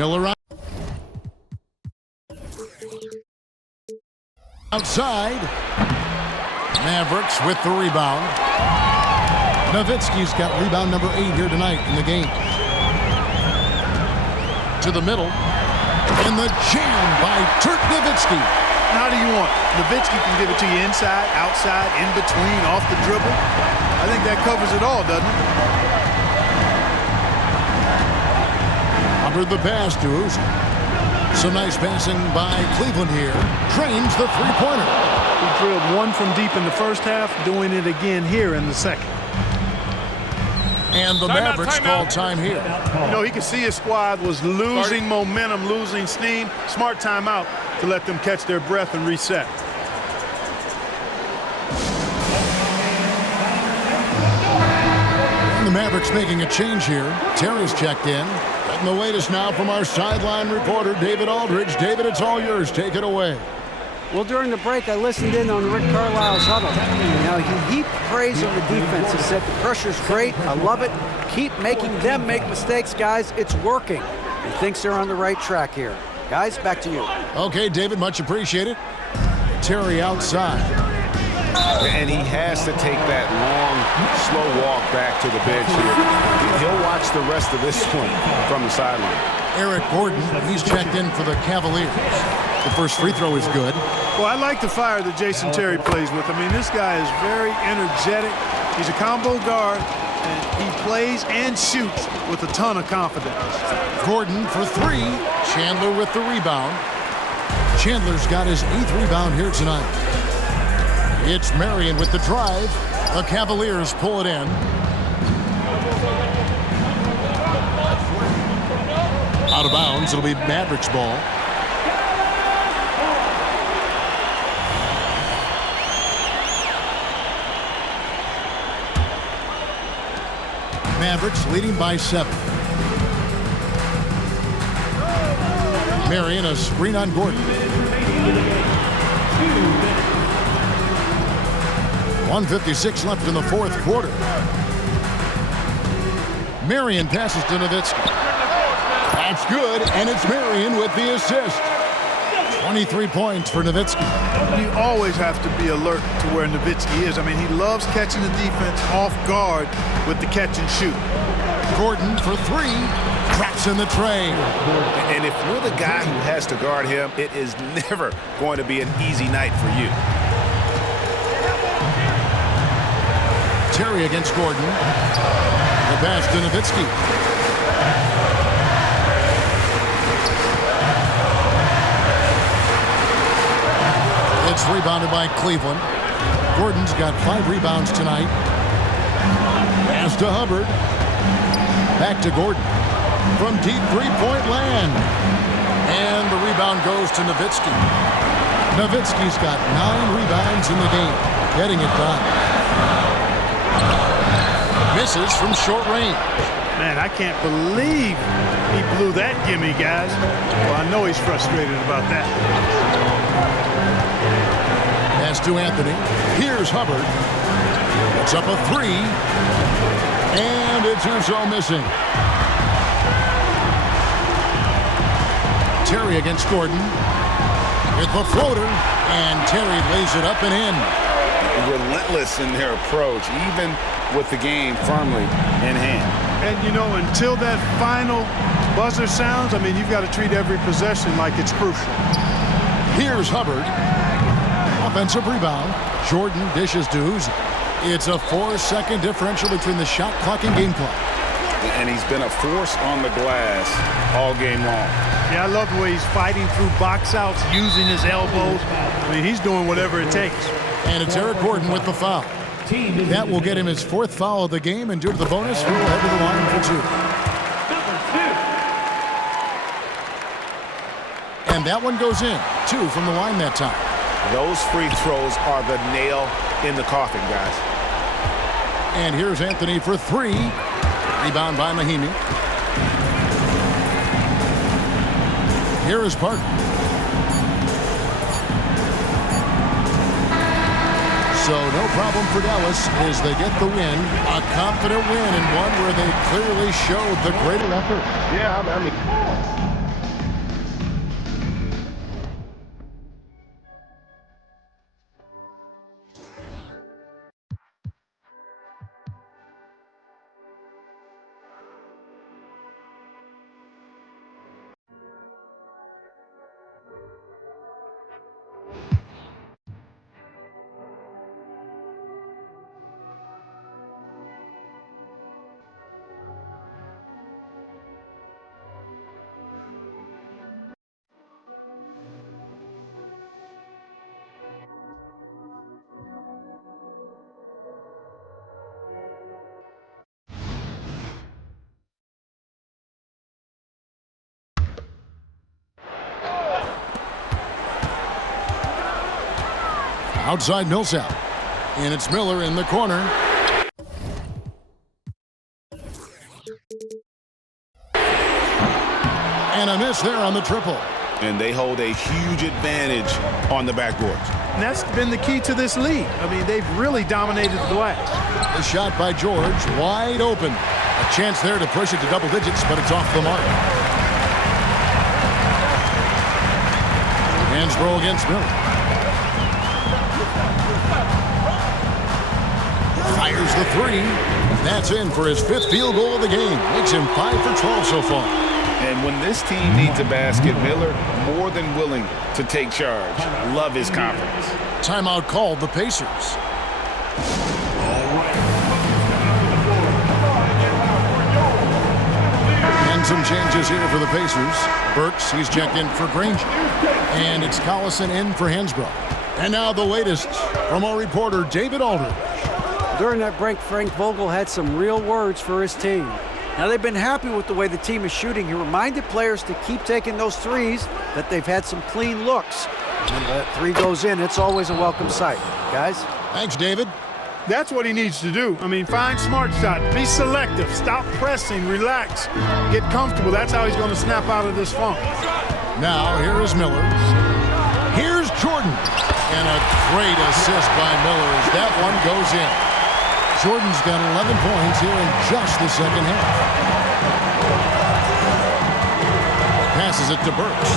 Miller outside. Mavericks with the rebound. Nowitzki's got rebound number 8 here tonight in the game. To the middle. And the jam by Dirk Nowitzki. How do you want? Nowitzki can give it to you inside, outside, in between, off the dribble. I think that covers it all, doesn't it? Hubbard the pass to Uzi. Some nice passing by Cleveland here. Drains the three-pointer. He drilled one from deep in the first half, doing it again here in the second. And the Mavericks call time here. You know, he could see his squad was losing momentum, losing steam. Smart timeout to let them catch their breath and reset. And the Mavericks making a change here. Terry's checked in. And the latest now from our sideline reporter, David Aldridge. David, it's all yours. Take it away. Well, during the break, I listened in on Rick Carlisle's huddle. Now, he heaped praise on the defense. He said, the pressure's great. I love it. Keep making them make mistakes, guys. It's working. He thinks they're on the right track here. Guys, back to you. Okay, David, much appreciated. Terry outside. And he has to take that long, slow walk back to the bench here. He'll watch the rest of this one from the sideline. Eric Gordon, he's checked in for the Cavaliers. The first free throw is good. Well, I like the fire that Jason Terry plays with. I mean, this guy is very energetic. He's a combo guard, and he plays and shoots with a ton of confidence. Gordon for 3. Chandler with the rebound. Chandler's got his 8th rebound here tonight. It's Marion with the drive. The Cavaliers pull it in. Out of bounds, it'll be Mavericks ball. Mavericks leading by 7. Marion, a screen on Gordon. 1:56 left in the fourth quarter. Marion passes to Nowitzki. That's good, and it's Marion with the assist. 23 points for Nowitzki. You always have to be alert to where Nowitzki is. I mean, he loves catching the defense off guard with the catch and shoot. Gordon for 3. Traps in the tray. And if you're the guy who has to guard him, it is never going to be an easy night for you. Terry against Gordon. The pass to Nowitzki. It's rebounded by Cleveland. Gordon's got 5 rebounds tonight. Pass to Hubbard. Back to Gordon. From deep three-point land. And the rebound goes to Nowitzki. Nowitzki's got 9 rebounds in the game. Getting it done. Misses from short range. Man, I can't believe he blew that gimme, guys. Well, I know he's frustrated about that. Pass to Anthony. Here's Hubbard. It's up a 3. And it's Uso missing. Terry against Gordon. With the floater. And Terry lays it up and in. Relentless in their approach, even with the game firmly in hand. And, you know, until that final buzzer sounds, I mean, you've got to treat every possession like it's crucial. Here's Hubbard. Offensive rebound. Jordan dishes to Uzi. It's a 4-second differential between the shot clock and game clock. And he's been a force on the glass all game long. Yeah, I love the way he's fighting through box outs, using his elbows. I mean, he's doing whatever it takes. And it's Eric Gordon with the foul. That will get him his 4th foul of the game, and due to the bonus, he'll head to the line for 2. And that one goes in. 2 from the line that time. Those free throws are the nail in the coffin, guys. And here's Anthony for 3. Rebound by Mahimi. Here is Parker. So no problem for Dallas as they get the win. A confident win and one where they clearly showed the greater effort. Yeah, I mean, Outside Millsap. And it's Miller in the corner. And a miss there on the triple. And they hold a huge advantage on the backboards. And that's been the key to this league. I mean, they've really dominated the glass. The shot by George, wide open. A chance there to push it to double digits, but it's off the mark. Hansbrough against Miller. Fires the three. That's in for his 5th field goal of the game. Makes him 5 for 12 so far. And when this team needs a basket, Miller more than willing to take charge. Love his confidence. Timeout called the Pacers. And some changes here for the Pacers. Burks, he's checked in for Granger. And it's Collison in for Hansbrough. And now the latest from our reporter, David Aldridge. During that break, Frank Vogel had some real words for his team. Now, they've been happy with the way the team is shooting. He reminded players to keep taking those threes, that they've had some clean looks. When that three goes in, it's always a welcome sight. Guys? Thanks, David. That's what he needs to do. I mean, find smart shot, be selective, stop pressing, relax, get comfortable. That's how he's going to snap out of this funk. Now, here is Miller. Here's Jordan. And a great assist by Miller as that one goes in. Jordan's got 11 points here in just the second half. Passes it to Burks.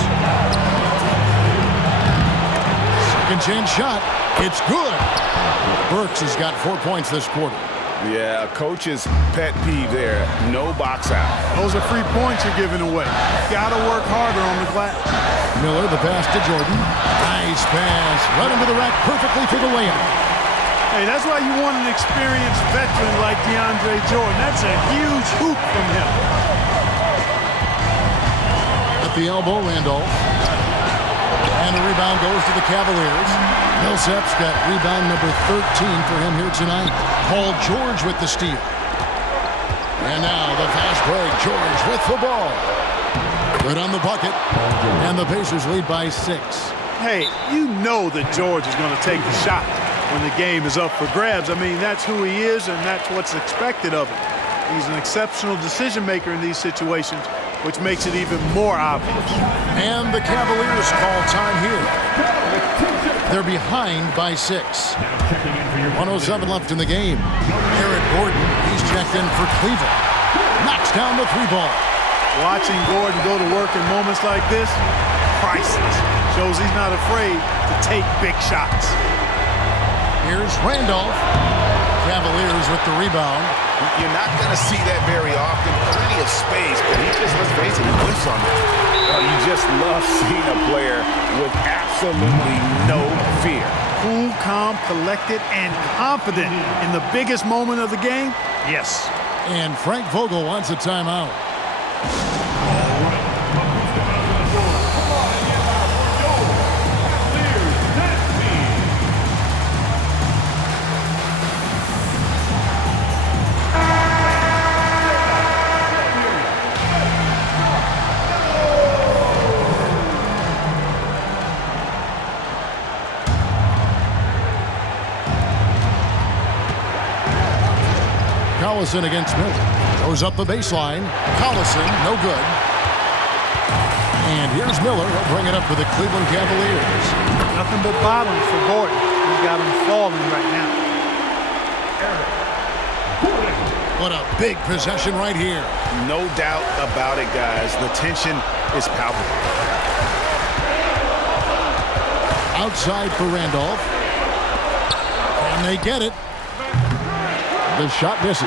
Second chance shot. It's good. Burks has got 4 points this quarter. Yeah, coach's pet peeve there. No box out. Those are free points you're giving away. Got to work harder on the glass. Miller, the pass to Jordan. Nice pass. Right into the rack perfectly for the layup. Hey, that's why you want an experienced veteran like DeAndre Jordan. That's a huge hoop from him. At the elbow, Randolph. And the rebound goes to the Cavaliers. Millsap's got rebound number 13 for him here tonight. Paul George with the steal. And now the fast break. George with the ball. Good on the bucket. And the Pacers lead by 6. Hey, you know that George is going to take the shot when the game is up for grabs. I mean, that's who he is, and that's what's expected of him. He's an exceptional decision maker in these situations, which makes it even more obvious. And the Cavaliers call time here. They're behind by 6. 107 left in the game. Eric Gordon, he's checked in for Cleveland. Knocks down the 3 ball. Watching Gordon go to work in moments like this, priceless. Shows he's not afraid to take big shots. Here's Randolph. Cavaliers with the rebound. You're not going to see that very often. Plenty of space, but he just, let's face it, he whiffs on that. You just love seeing a player with absolutely no fear. Cool, calm, collected, and confident in the biggest moment of the game. Yes. And Frank Vogel wants a timeout. Collison against Miller. Goes up the baseline. Collison, no good. And here's Miller. He'll bring it up for the Cleveland Cavaliers. Nothing but bottom for Gordon. He's got him falling right now. What a big possession right here. No doubt about it, guys. The tension is palpable. Outside for Randolph. And they get it. The shot misses.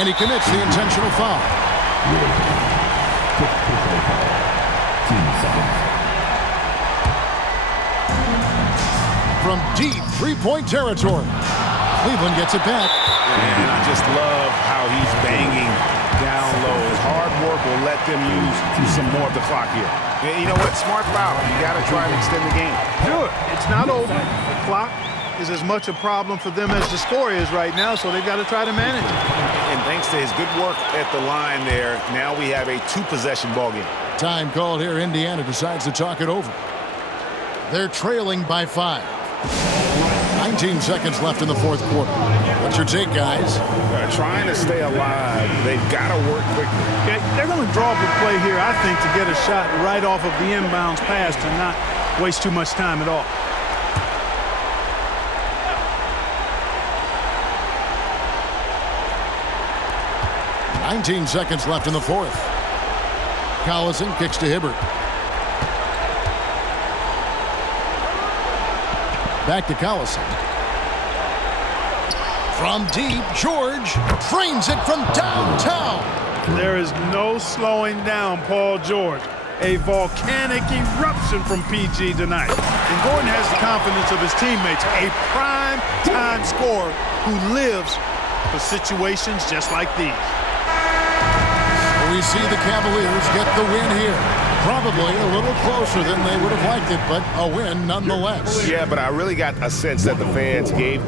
And he commits the intentional foul. From deep three-point territory. Cleveland gets it back. And I just love how he's banging down low. His hard work will let them use some more of the clock here. And you know what? Smart foul. You got to try and extend the game. Sure. It's not over. The clock is as much a problem for them as the score is right now, so they've got to try to manage it. And thanks to his good work at the line there, now we have a 2-possession ball game. Time called here. Indiana decides to talk it over. They're trailing by 5. 19 seconds left in the fourth quarter. What's your take, guys? Trying to stay alive. They've got to work quickly. Yeah, they're going to draw up a play here, I think, to get a shot right off of the inbounds pass and not waste too much time at all. $19 seconds left in the fourth. Collison kicks to Hibbert. Back to Collison. From deep, George frames it from downtown. There is no slowing down Paul George. A volcanic eruption from PG tonight. And Gordon has the confidence of his teammates, a prime-time scorer who lives for situations just like these. We see the Cavaliers get the win here. Probably a little closer than they would have liked it, but a win nonetheless. Yeah, but I really got a sense that the fans gave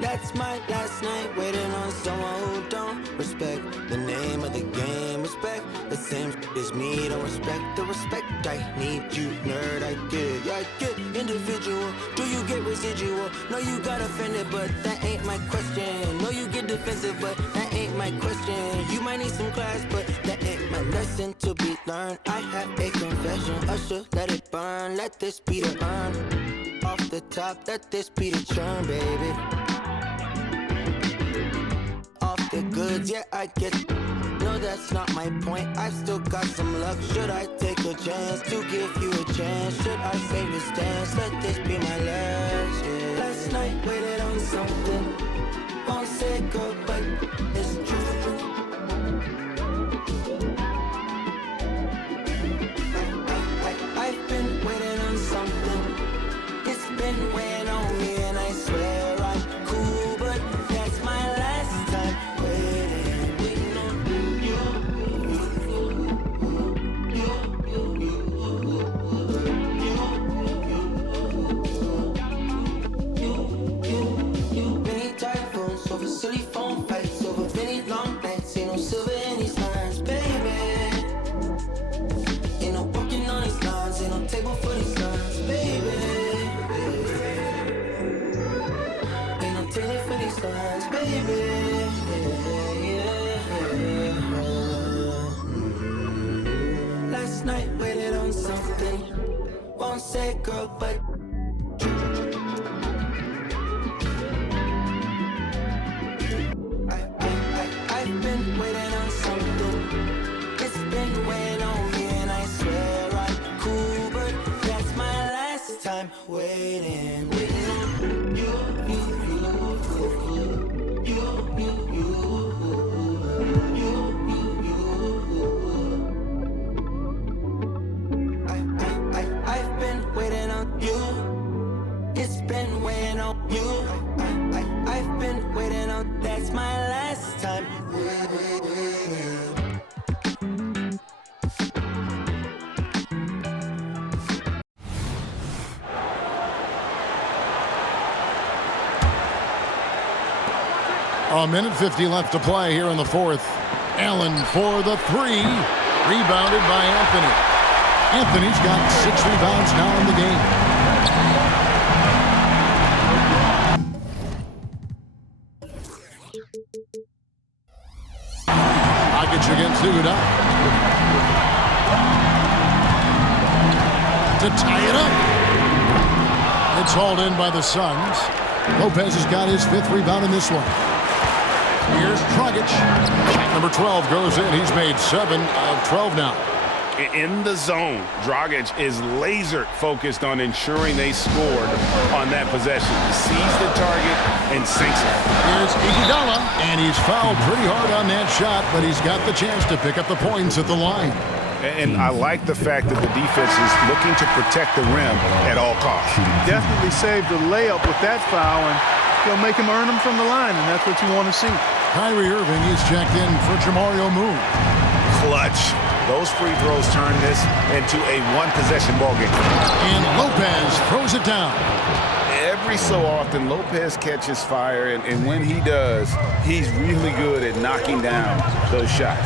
That's my last night waiting on someone who don't respect the name of the game. Respect the same as me, don't respect the respect I need. You nerd, I get, yeah, I get individual. Do you get residual? No, you got offended, but that ain't my question. No, you get defensive, but that ain't my question. You might need some class, but that ain't my lesson to be learned. I have a confession, Usher, let it burn. Let this be the urn. Off the top, let this be the churn, baby. Off the goods, yeah, I get. No, that's not my point. I still got some luck. Should I take a chance to give you a chance? Should I save the stance? Let this be my last. Yeah. Last night waited on something. Won't say go, but it's true. I've been waiting on something. It's been weighing on me, and I swear I'm cool, but that's my last time waiting on you. Many typhoons over silly phone fights, over many long nights, ain't no silver in these lines, baby. Ain't no walking on these lines, ain't no table for these lines, baby. Ain't no table for these lines, baby. Last night waited on something. Won't say girl, but I've been waiting on something. It's been weighing on me, and I swear I'm cool, but that's my last time waiting on you. I've been waiting on you. It's been weighing on you. I've been waiting on. That's my last time. A minute 50 left to play here in the fourth. Allen for the three. Rebounded by Anthony. Anthony's got 6 rebounds now in the game. Dragic against Iguodala. To tie it up. It's hauled in by the Suns. Lopez has got his 5th rebound in this one. Here's Dragic. Number 12 goes in. He's made 7 of 12 now. In the zone, Dragic is laser focused on ensuring they scored on that possession. He sees the target and sinks it. Here's Iguodala, and he's fouled pretty hard on that shot, but he's got the chance to pick up the points at the line. And I like the fact that the defense is looking to protect the rim at all costs. Definitely saved the layup with that foul, and he'll make him earn them from the line, and that's what you want to see. KYRIE Irving is checked in for Jamario Moon. Clutch. Those free throws turn this into a one-possession ballgame. And Lopez throws it down. Every so often, Lopez catches fire, and when he does, he's really good at knocking down those shots.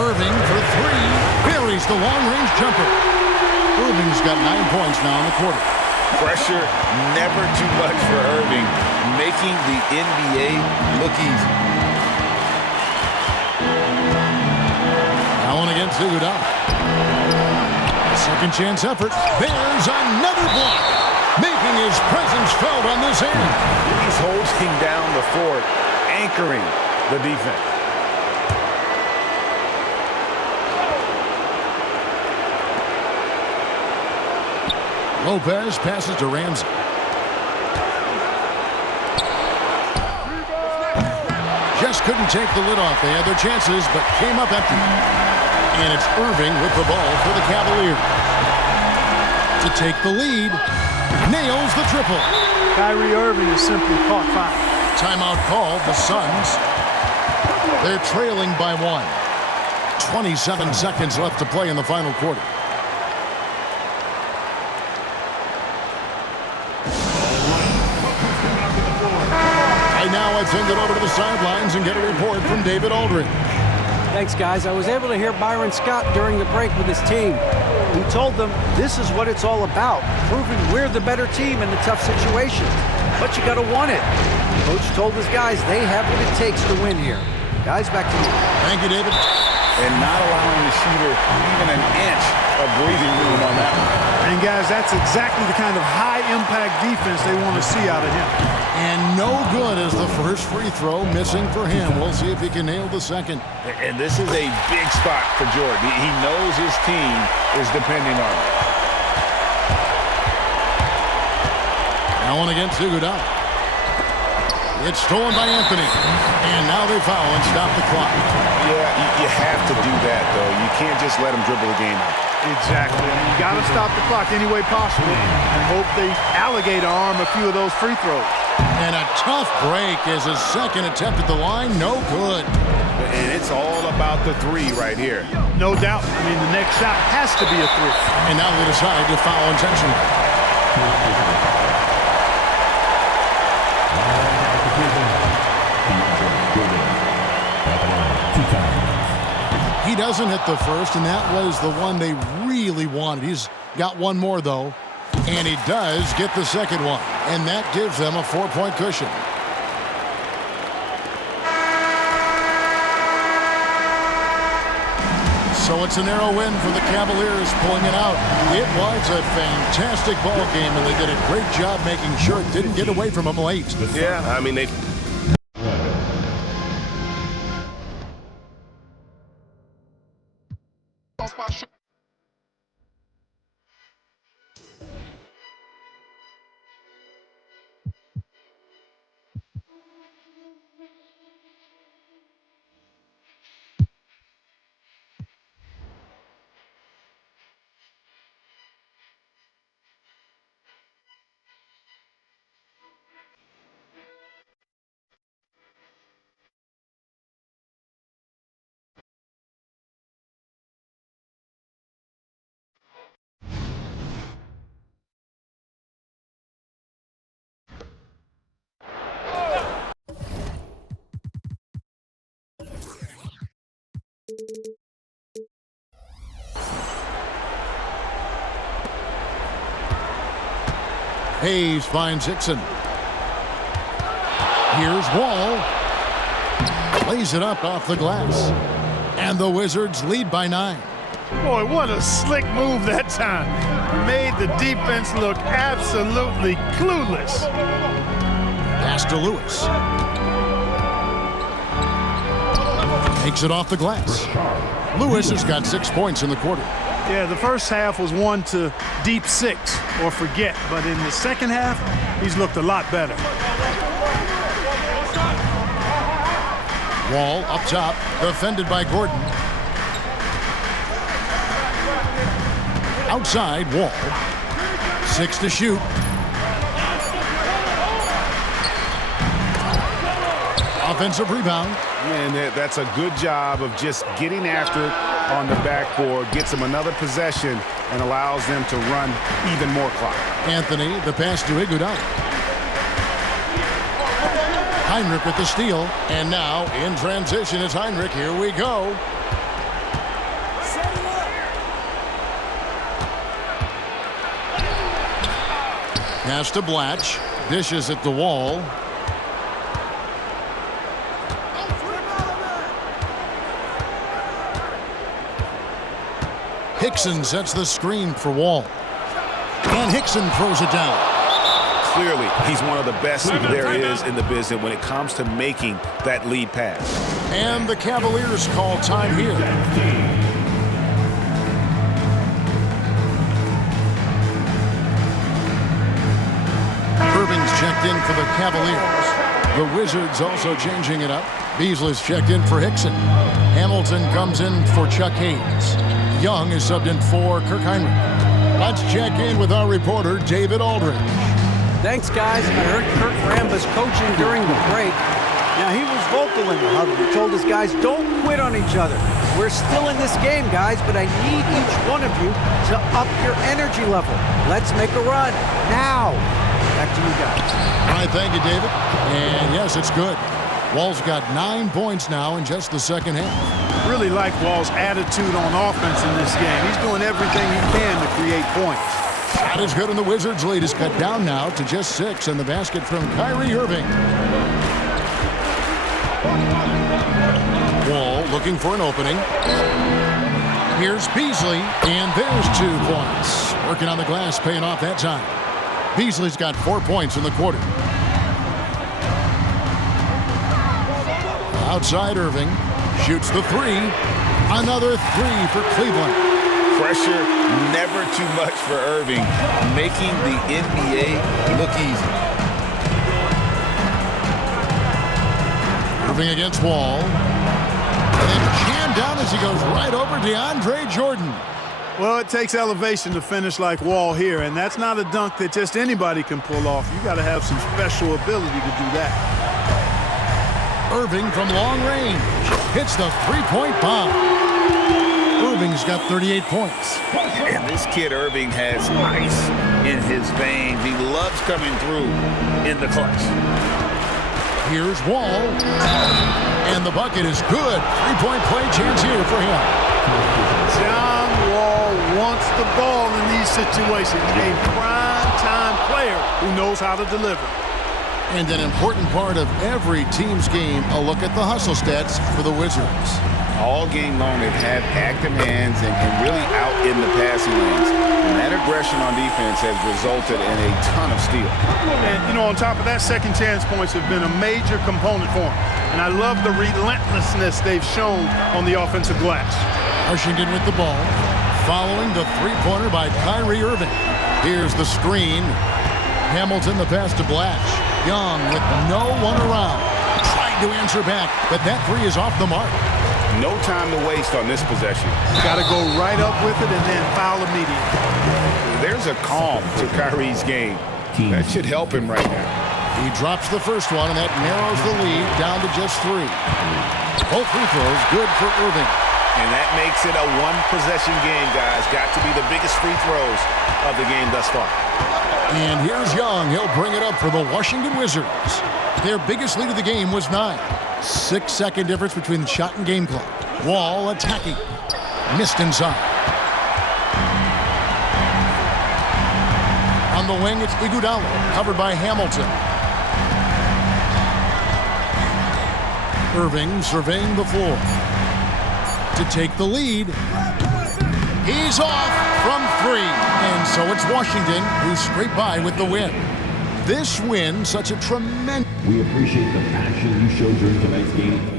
Irving for 3. Buries the long-range jumper. Irving's got 9 points now in the quarter. Pressure never too much for Irving, making the NBA look easy. Allen against Iguodala. Second chance effort. There's another block. Making his presence felt on this end. He's holding down the fort, anchoring the defense. Lopez passes to Ramsey. Just couldn't take the lid off. They had their chances, but came up empty. And it's Irving with the ball for the Cavaliers. To take the lead, nails the triple. KYRIE Irving is simply caught foul. Timeout called, the Suns. They're trailing by 1. 27 seconds left to play in the final quarter. now let's send it over to the sidelines and get a report from David Aldridge. Thanks, guys. I was able to hear Byron Scott during the break with his team. He told them this is what it's all about, proving we're the better team in the tough situation. But you got to want it. Coach told his guys they have what it takes to win here. Guys, back to you. Thank you, David. And not allowing the shooter even an inch of breathing room on that one. And, guys, that's exactly the kind of high-impact defense they want to see out of him. And no good as the first free throw missing for him. We'll see if he can nail the second. And this is a big spot for Jordan. He knows his team is depending on him. Now on against Iguodala. It's stolen by Anthony. And now they foul and stop the clock. Yeah, you have to do that, though. You can't just let him dribble the game out. Exactly. I mean, you got to stop the clock any way possible and hope they alligator arm a few of those free throws. And a tough break as his second attempt at the line. No good. And it's all about the three right here. No doubt. I mean, the next shot has to be a three. And now they decide to foul intentionally. He doesn't hit the first, and that was the one they really wanted. He's got one more, though, and he does get the second one, and that gives them a 4-point cushion. So it's a narrow win for the Cavaliers pulling it out. It was a fantastic ball game, and they did a great job making sure it didn't get away from them late. Yeah, I mean, they... Hayes finds Hickson. Here's Wall. Lays it up off the glass. And the Wizards lead by 9. Boy, what a slick move that time. Made the defense look absolutely clueless. Pass to Lewis. Takes it off the glass. Lewis has got 6 points in the quarter. Yeah, the first half was one to deep 6 or forget, but in the second half, he's looked a lot better. Wall up top, defended by Gordon. Outside, Wall. 6 to shoot. Offensive rebound. And that's a good job of just getting after it on the backboard, gets them another possession, and allows them to run even more clock. Anthony, the pass to Iguodala. Heinrich with the steal, and now in transition is Heinrich. Here we go. Pass to Blatch, dishes at the wall. Hickson sets the screen for Wall. And Hickson throws it down. Clearly, he's one of the best there is in the business when it comes to making that lead pass. And the Cavaliers call time here. Irving's checked in for the Cavaliers. The Wizards also changing it up. Beasley's checked in for Hickson. Hamilton comes in for Chuck Hayes. Young is subbed in for Kirk Heinrich. Let's check in with our reporter, David Aldridge. Thanks, guys. I heard Kurt Rambis coaching during the break. Now, he was vocal in the huddle. He told his guys, don't quit on each other. We're still in this game, guys, but I need each one of you to up your energy level. Let's make a run now. Back to you guys. All right, thank you, David. And yes, it's good. Wall's got 9 points now in just the second half. Really like Wall's attitude on offense in this game. He's doing everything he can to create points. Shot is good, and the Wizards' lead is cut down now to just 6, and the basket from KYRIE IRVING. Wall looking for an opening. Here's Beasley, and there's 2 points. Working on the glass, paying off that time. Beasley's got 4 points in the quarter. Outside Irving, shoots the 3. Another 3 for Cleveland. Pressure never too much for Irving, making the NBA look easy. Irving against Wall. And then jammed down as he goes right over DeAndre Jordan. Well, it takes elevation to finish like Wall here, and that's not a dunk that just anybody can pull off. You got to have some special ability to do that. Irving from long range hits the 3-point bomb. Irving's got 38 points. And this kid Irving has ice in his veins. He loves coming through in the clutch. Here's Wall. And the bucket is good. 3-point play chance here for him. John Wall wants the ball in these situations. A prime-time player who knows how to deliver. And an important part of every team's game, a look at the hustle stats for the Wizards. All game long, they've had active hands and really out in the passing lanes. And that aggression on defense has resulted in a ton of steal. And, you know, on top of that, second chance points have been a major component for them. And I love the relentlessness they've shown on the offensive glass. Washington with the ball, following the 3-pointer by KYRIE IRVING. Here's the screen. Hamilton the pass to Blatch. Young with no one around. Tried to answer back, but that 3 is off the mark. No time to waste on this possession. Got to go right up with it and then foul immediately. There's a calm to Kyrie's game. That should help him right now. He drops the first one, and that narrows the lead down to just 3. Both free throws good for Irving. And that makes it a one-possession game, guys. Got to be the biggest free throws of the game thus far. And here's Young. He'll bring it up for the Washington Wizards. Their biggest lead of the game was 9. 6-second difference between the shot and game clock. Wall attacking. Missed inside. On the wing, it's Iguodala, covered by Hamilton. Irving surveying the floor to take the lead. He's off from 3. And so it's Washington who scraped by with the win. This win, such a tremendous... We appreciate the passion you showed during tonight's game.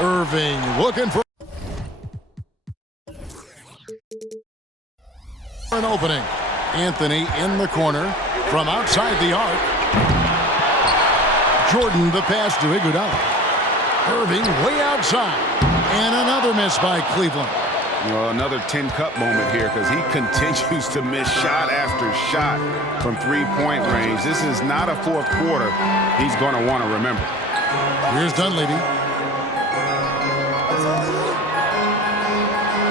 Irving looking for an opening. Anthony in the corner from outside the arc. Jordan the pass to Iguodala. Irving way outside. And another miss by Cleveland. Well, another 10-cup moment here because he continues to miss shot after shot from 3-point range. This is not a fourth quarter he's going to want to remember. Here's Dunleavy.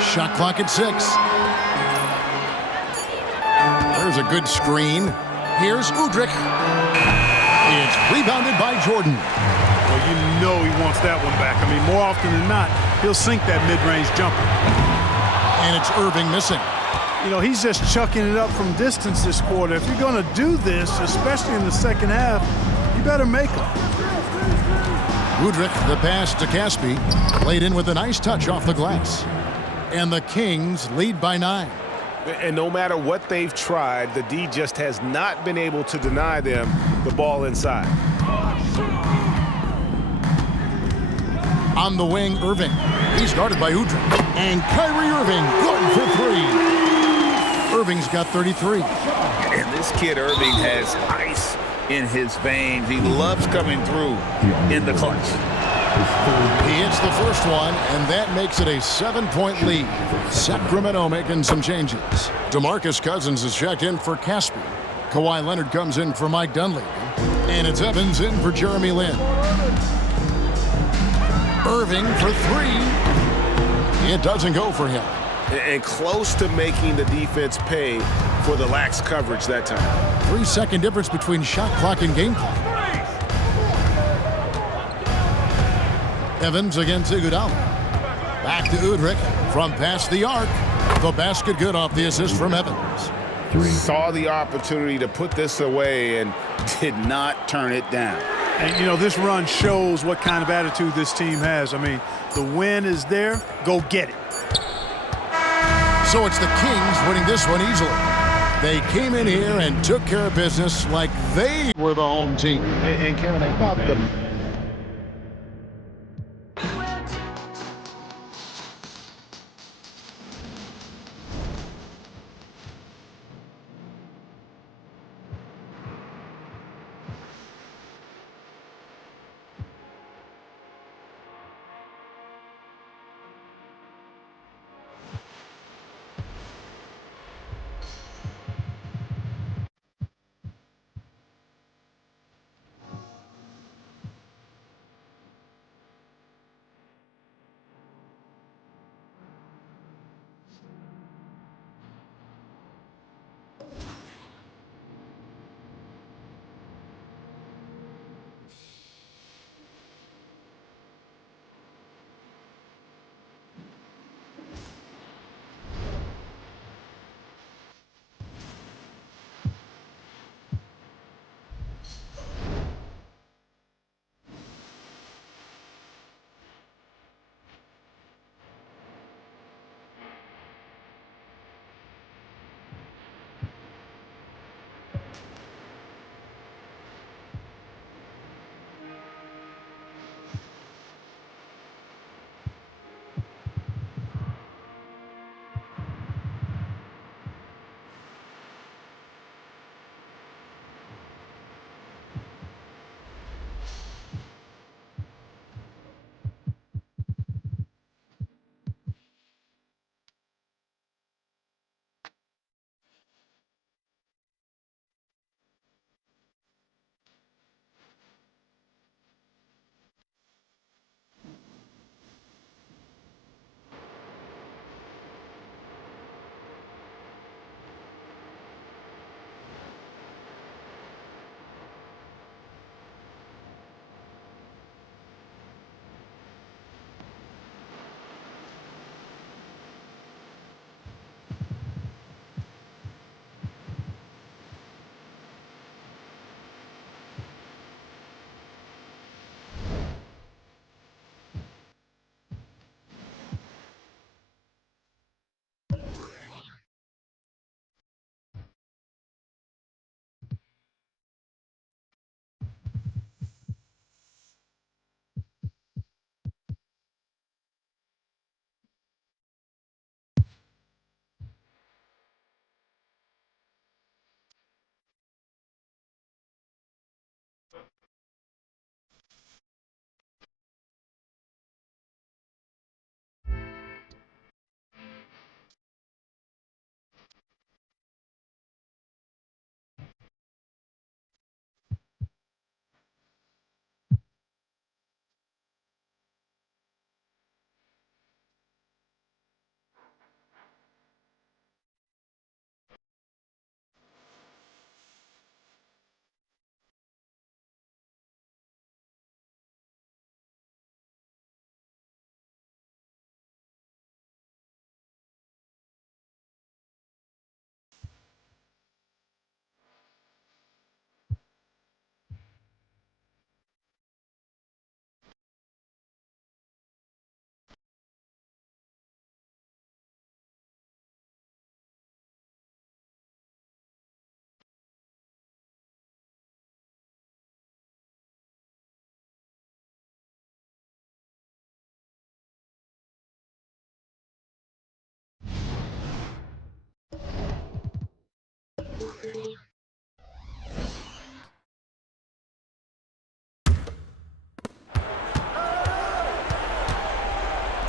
Shot clock at 6. There's a good screen. Here's Udrich. It's rebounded by Jordan. Well, you know he wants that one back. I mean, more often than not, he'll sink that mid-range jumper. And it's Irving missing. You know, he's just chucking it up from distance this quarter. If you're going to do this, especially in the second half, you better make them. Udrich, the pass to Caspi, laid in with a nice touch off the glass. And the Kings lead by 9. And no matter what they've tried, the D just has not been able to deny them the ball inside. On the wing, Irving. He's guarded by Udrih. And KYRIE Irving, good for three. Irving's got 33. And this kid Irving has ice in his veins. He loves coming through in the clutch. He hits the first one, and that makes it a 7-point lead. Sacramento making some changes. DeMarcus Cousins is checked in for Caspi. Kawhi Leonard comes in for Mike Dunleavy. And it's Evans in for Jeremy Lin. Irving for three. It doesn't go for him. And close to making the defense pay for the lax coverage that time. 3-second difference between shot clock and game clock. Evans against Iguodala. Back to Udrih from past the arc. The basket good off the assist from Evans. Saw the opportunity to put this away and did not turn it down. And, you know, this run shows what kind of attitude this team has. I mean, the win is there. Go get it. So it's the Kings winning this one easily. They came in here and took care of business like they were the home team. And Kevin, they thought the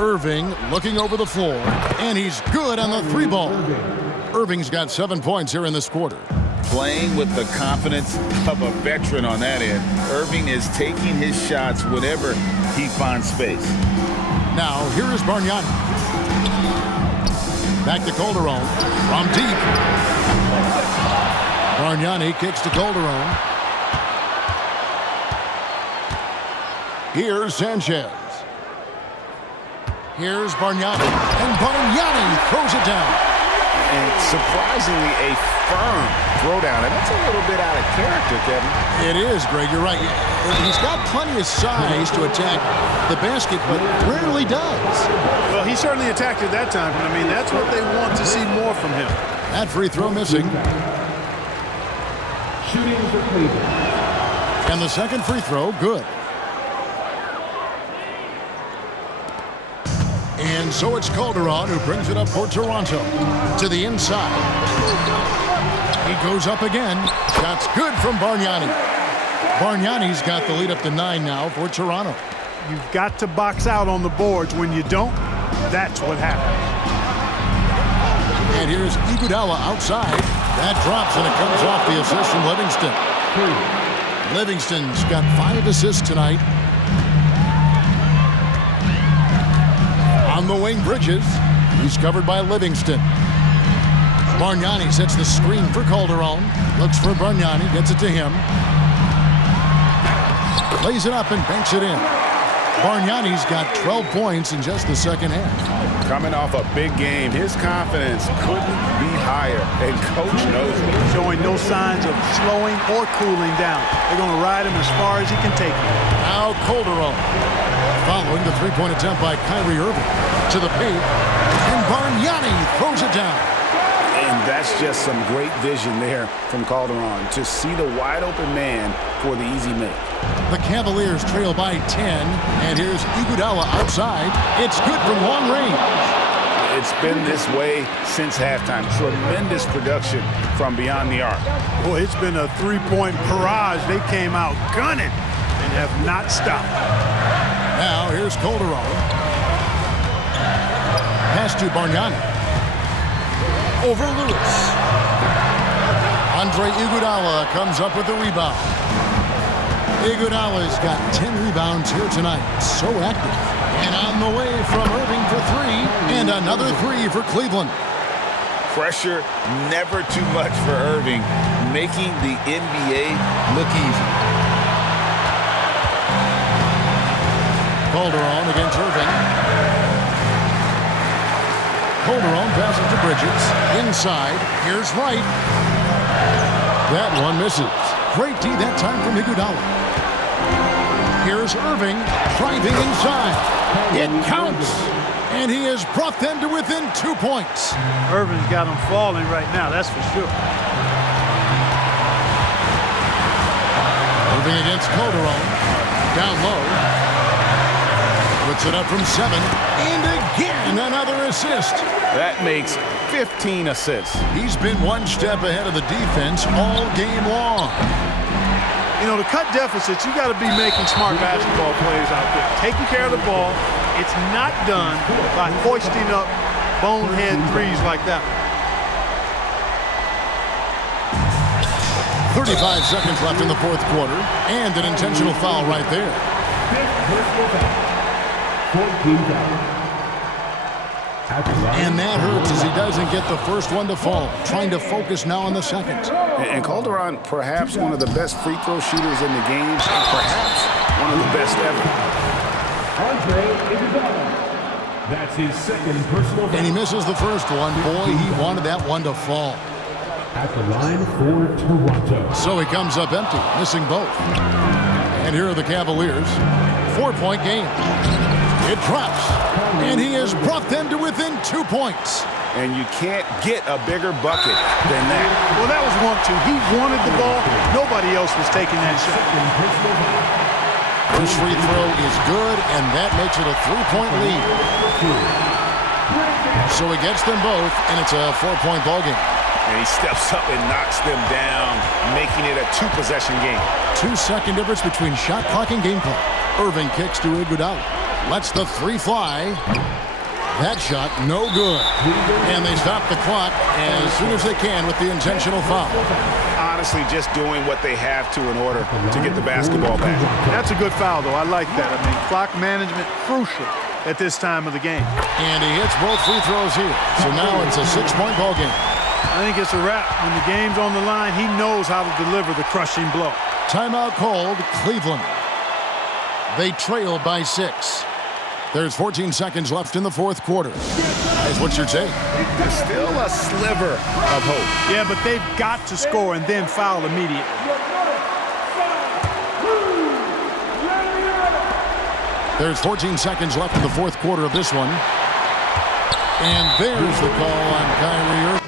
Irving looking over the floor, and he's good on the 3-ball. Irving's got 7 points here in this quarter. Playing with the confidence of a veteran on that end. Irving is taking his shots whenever he finds space. Now, here is Bargnani. Back to Calderon from deep. Bargnani kicks to Calderon. Here's Sanchez. Here's Bargnani. And Bargnani throws it down. And surprisingly, a firm throwdown. And that's a little bit out of character, Kevin. It is, Greg. You're right. He's got plenty of size to attack the basket, but rarely does. Well, he certainly attacked it that time. I mean, that's what they want to see more from him. That free throw missing. Shooting for Cleveland. And the second free throw, good. And so it's Calderon who brings it up for Toronto. To the inside. He goes up again. Shot's good from Bargnani. Bargnani's got the lead up to 9 now for Toronto. You've got to box out on the boards. When you don't, that's what happens. And here's Iguodala outside. That drops, and it comes off the assist from Livingston. Livingston's got 5 assists tonight. On the wing, Bridges. He's covered by Livingston. Bargnani sets the screen for Calderon. Looks for Bargnani, gets it to him. Lays it up and banks it in. Bargnani's got 12 points in just the second half. Coming off a big game, his confidence couldn't be higher, and coach knows it. Showing no signs of slowing or cooling down. They're going to ride him as far as he can take him. Now Calderon. Following the three-point attempt by KYRIE Irving. To the paint. And Bargnani throws it down. And that's just some great vision there from Calderon to see the wide-open man for the easy make. The Cavaliers trail by 10, and here's Iguodala outside. It's good from long range. It's been this way since halftime. Tremendous production from beyond the arc. Boy, it's been a three-point barrage. They came out gunning and have not stopped. Now here's Calderon. Pass to Bargnani. Over Lewis. Andre Iguodala comes up with the rebound. Iguodala's got 10 rebounds here tonight. So active. And on the way from Irving for 3. And another 3 for Cleveland. Pressure never too much for Irving, making the NBA look easy. Calderon against Irving. Calderon passes to Bridges. Inside. Here's Wright. That one misses. Great D that time from Iguodala. Here's Irving driving inside. It counts. And he has brought them to within 2 points. Irving's got them falling right now, that's for sure. Irving against Calderon. Down low. Puts it up from 7. And again, another assist. That makes 15 assists. He's been one step ahead of the defense all game long. You know, to cut deficits, you got to be making smart basketball plays out there. Taking care of the ball. It's not done by hoisting up bonehead threes like that. 35 seconds left in the fourth quarter. And an intentional foul right there. And that hurts as he doesn't get the first one to fall. Trying to focus now on the second. And Calderon, perhaps one of the best free throw shooters in the game, perhaps one of the best ever. That's his second personal foul. And he misses the first one. Boy, he wanted that one to fall. At the line for Toronto. So he comes up empty, missing both. And here are the Cavaliers. 4-point game. It drops. And he has brought them to within 2 points. And you can't get a bigger bucket than that. Well, that was 1-2. He wanted the ball. Nobody else was taking that shot. First free throw is good, and that makes it a 3-point lead. So he gets them both, and it's a 4-point ballgame. And he steps up and knocks them down, making it a 2-possession game. 2-second difference between shot clock and game clock. Irving kicks to Iguodala. Lets the three fly. That shot, no good. And they stop the clock as soon as they can with the intentional foul. Honestly, just doing what they have to in order to get the basketball back. That's a good foul, though. I like that. I mean, clock management crucial at this time of the game. And he hits both free throws here. So now it's a 6-point ball game. I think it's a wrap. When the game's on the line, he knows how to deliver the crushing blow. Timeout called, Cleveland. They trail by 6. There's 14 seconds left in the fourth quarter. Guys, what's your take? There's still a sliver of hope. Yeah, but they've got to score and then foul immediately. There's 14 seconds left in the fourth quarter of this one. And there's the call on KYRIE IRVING.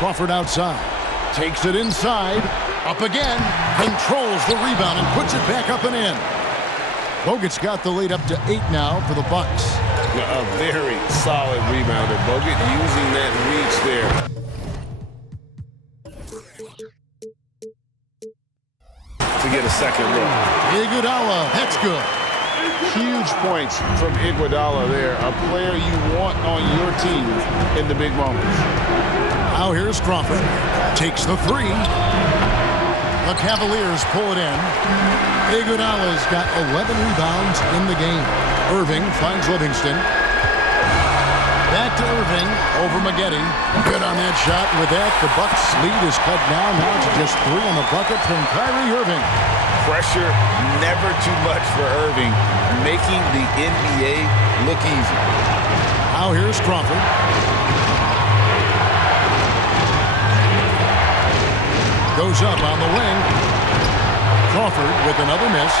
Crawford outside. Takes it inside. Up again. Controls the rebound and puts it back up and in. Bogut's got the lead up to 8 now for the Bucks. A very solid rebounder. Bogut using that reach there. To get a second look. Iguodala, that's good. Huge points from Iguodala there. A player you want on your team in the big moments. Now here's Crawford. Takes the three. The Cavaliers pull it in. Iguodala's got 11 rebounds in the game. Irving finds Livingston. Back to Irving over Maggette. Good on that shot. With that, the Bucks lead is cut down. Now to just 3 on the bucket from KYRIE IRVING. Pressure never too much for Irving, making the NBA look easy. Now here's Crawford. Goes up on the wing. Crawford with another miss.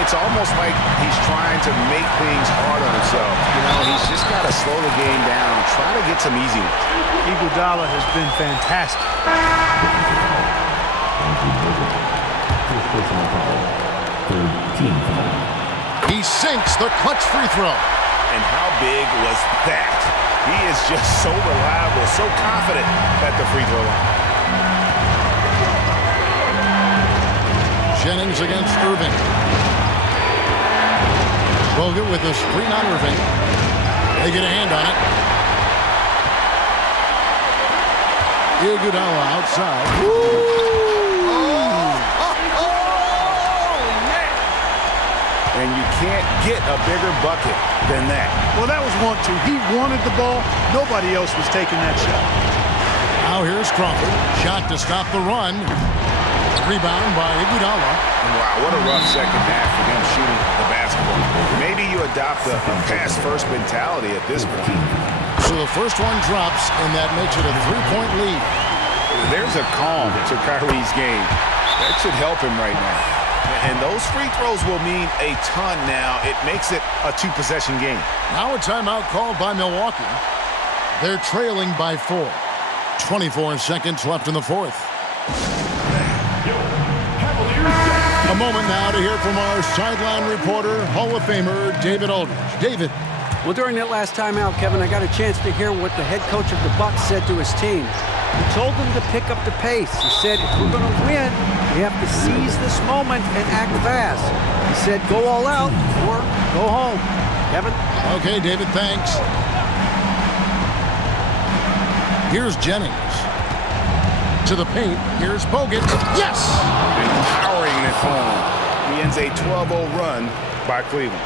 It's almost like he's trying to make things hard on himself. You know, he's just got to slow the game down, try to get some easy ones. Iguodala has been fantastic. He sinks the clutch free throw. And how big was that? He is just so reliable, so confident at the free throw line. Jennings against Irving. Bogut with a screen on Irving. They get a hand on it. Iguodala outside. And you can't get a bigger bucket than that. Well, that was 1-2. He wanted the ball. Nobody else was taking that shot. Now here's Crawford. Shot to stop the run. Rebound by Iguodala. Wow, what a rough second half for him shooting the basketball. Maybe you adopt a pass-first mentality at this point. So the first one drops, and that makes it a 3-point lead. There's a calm to KYRIE's game. That should help him right now. And those free throws will mean a ton now. It makes it a 2-possession game. Now a timeout called by Milwaukee. They're trailing by 4. 24 seconds left in the fourth. A moment now to hear from our sideline reporter, Hall of Famer David Aldridge. David. Well, during that last timeout, Kevin, I got a chance to hear what the head coach of the Bucks said to his team. He told them to pick up the pace. He said, if we're going to win, we have to seize this moment and act fast. He said, go all out or go home. Kevin? Okay, David, thanks. Here's Jennings. To the paint. Here's Bogut. Yes! Powering it home. He ends a 12-0 run by Cleveland.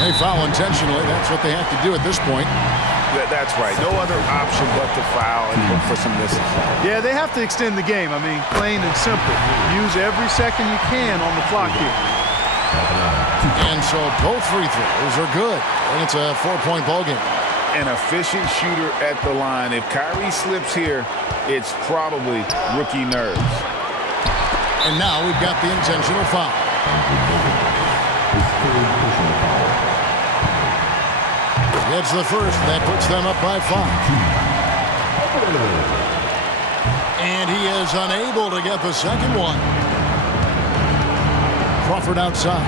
They foul intentionally. That's what they have to do at this point. That's right. No other option but to foul and look for some misses. Yeah, they have to extend the game. I mean, plain and simple. Use every second you can on the clock here. And so both free throws are good. And it's a 4-point ball game. An efficient shooter at the line. If Kyrie slips here, it's probably rookie nerves. And now we've got the intentional foul. It's the first. That puts them up by 5. And he is unable to get the second one. Crawford outside.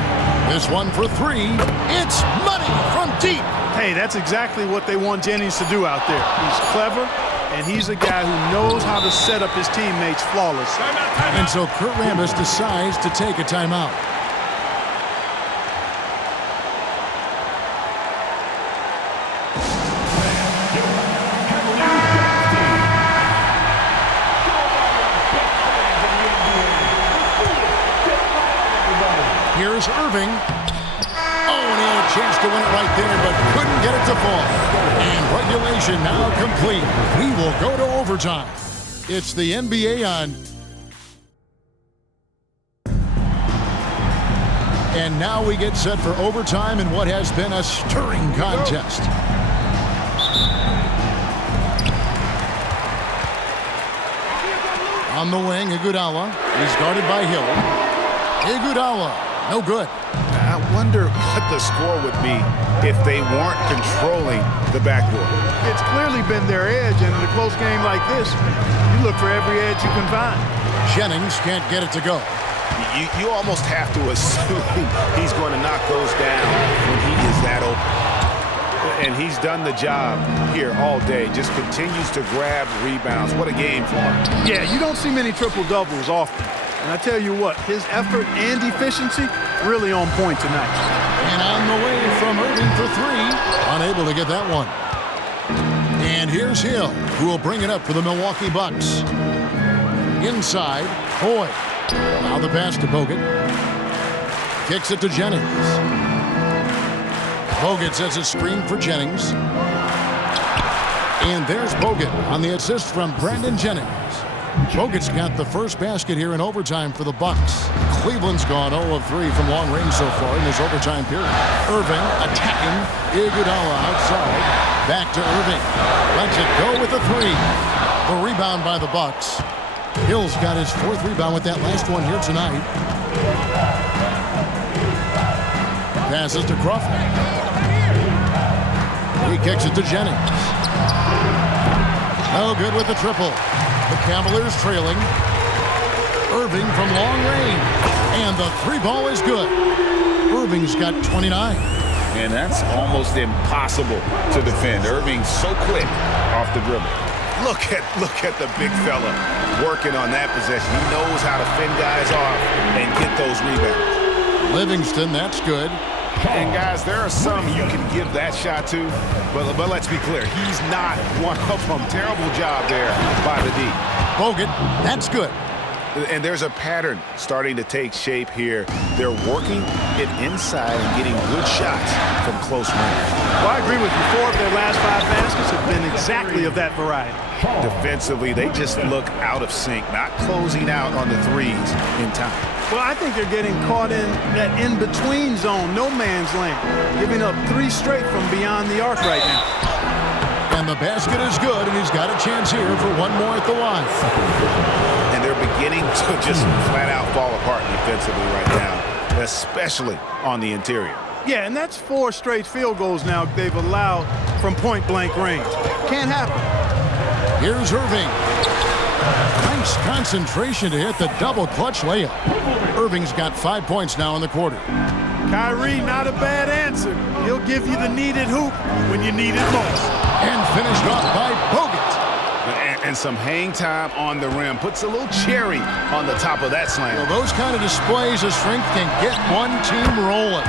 This one for 3. It's money from deep. Hey, that's exactly what they want Jennings to do out there. He's clever, and he's a guy who knows how to set up his teammates flawlessly. And so Kurt Rambis decides to take a timeout. Here's Irving. Oh, and he had a chance to win it right there, but couldn't get it to fall. And regulation now complete. We will go to overtime. It's the NBA on. And now we get set for overtime in what has been a stirring contest. On the wing, Iguodala. He's guarded by Hill. Iguodala, no good. I wonder what the score would be if they weren't controlling the backboard. It's clearly been their edge, and in a close game like this, you look for every edge you can find. Jennings can't get it to go. You almost have to assume he's going to knock those down when he is that open. And he's done the job here all day. Just continues to grab rebounds. What a game for him. Yeah, you don't see many triple-doubles often. And I tell you what, his effort and efficiency really on point tonight. And on the way from Irving for 3. Unable to get that one. And here's Hill, who will bring it up for the Milwaukee Bucks. Inside, Boyd. Now the pass to Bogut. Kicks it to Jennings. Bogut sets a screen for Jennings. And there's Bogut on the assist from Brandon Jennings. Bogut's got the first basket here in overtime for the Bucks. Cleveland's gone 0 of 3 from long range so far in this overtime period. Irving attacking. Iguodala outside. Back to Irving. Lets it go with the 3. The rebound by the Bucks. Hill's got his 4th rebound with that last one here tonight. Passes to Crawford. He kicks it to Jennings. No good with the triple. The Cavaliers trailing. Irving from long range. And the 3 ball is good. Irving's got 29. And that's almost impossible to defend. Irving's so quick off the dribble. Look at the big fella working on that possession. He knows how to fend guys off and get those rebounds. Livingston, that's good. And guys, there are some you can give that shot to, but let's be clear, he's not one of them. Terrible job there by the D. Bogut, that's good. And there's a pattern starting to take shape here. They're working it inside and getting good shots from close range. Well, I agree with you. 4 of their last 5 baskets have been exactly of that variety. Defensively, they just look out of sync, not closing out on the threes in time. Well, I think they're getting caught in that in-between zone, no man's land, giving up 3 straight from beyond the arc right now. And the basket is good, and he's got a chance here for one more at the line. And they're beginning to just flat-out fall apart defensively right now, especially on the interior. Yeah, and that's 4 straight field goals now they've allowed from point-blank range. Can't happen. Here's Irving. Nice concentration to hit the double clutch layup. Irving's got 5 points now in the quarter. Kyrie, not a bad answer. He'll give you the needed hoop when you need it most. And finished off by Bogut. And some hang time on the rim. Puts a little cherry on the top of that slam. Well, those kind of displays of strength can get one team rolling.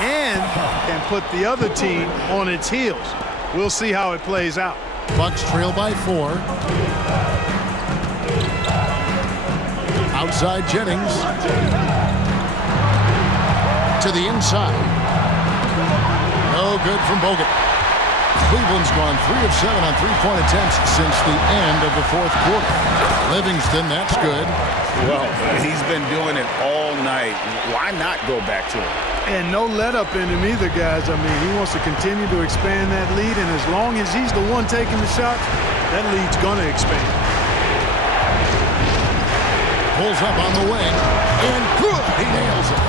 And can put the other team on its heels. We'll see how it plays out. Bucks trail by 4. Outside Jennings. To the inside. No good from Bogut. Cleveland's gone 3 of 7 on 3-point attempts since the end of the 4th quarter. Livingston, that's good. Well, he's been doing it all night. Why not go back to him? And no let up in him either, guys. I mean, he wants to continue to expand that lead, and as long as he's the one taking the shots, that lead's going to expand. Pulls up on the wing, and good! He nails it.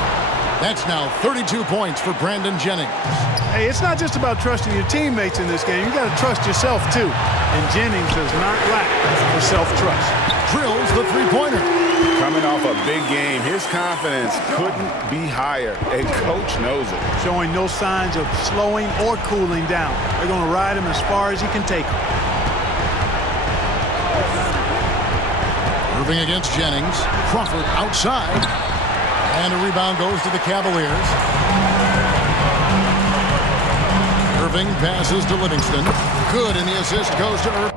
That's now 32 points for Brandon Jennings. Hey, it's not just about trusting your teammates in this game. You got to trust yourself, too. And Jennings does not lack for self-trust. Drills the three-pointer. Coming off a big game, his confidence couldn't be higher, and coach knows it. Showing no signs of slowing or cooling down. They're going to ride him as far as he can take him. Irving against Jennings. Crawford outside. And a rebound goes to the Cavaliers. Irving passes to Livingston. Good, and the assist goes to Irving.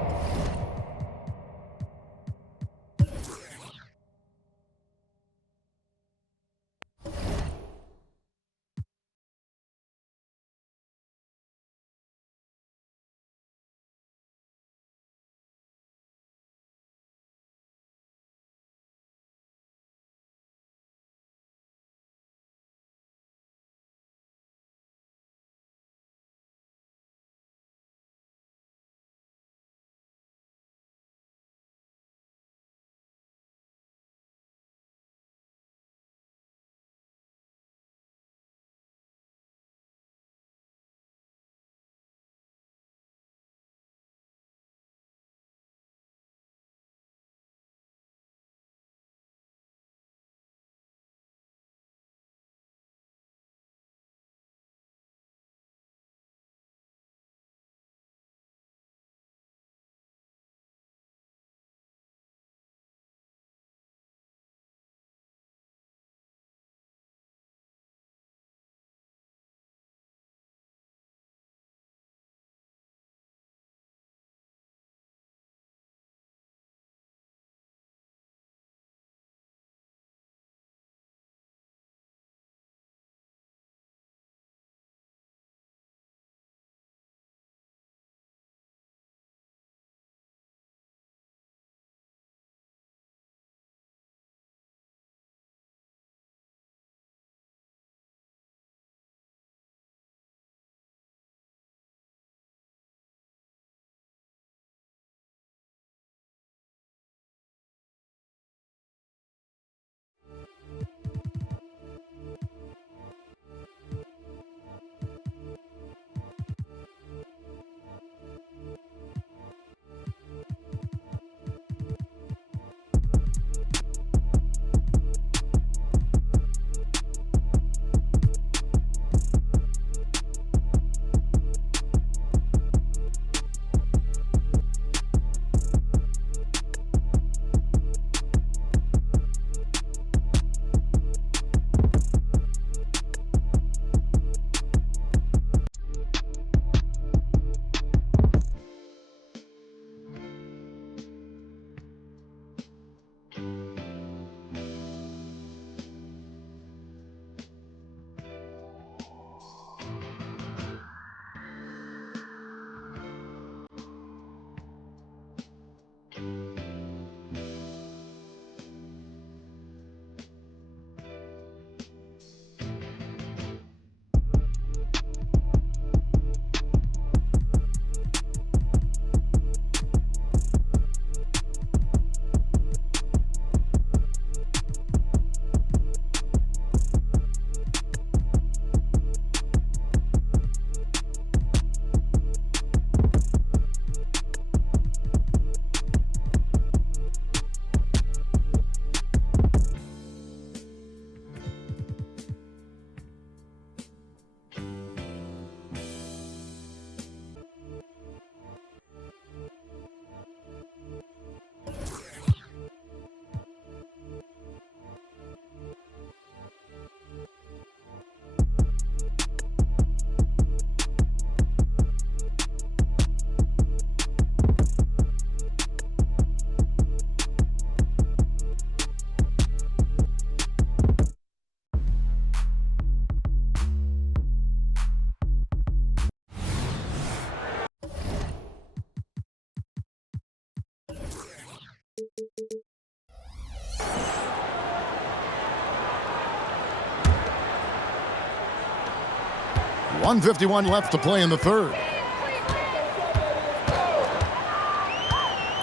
1:51 left to play in the third.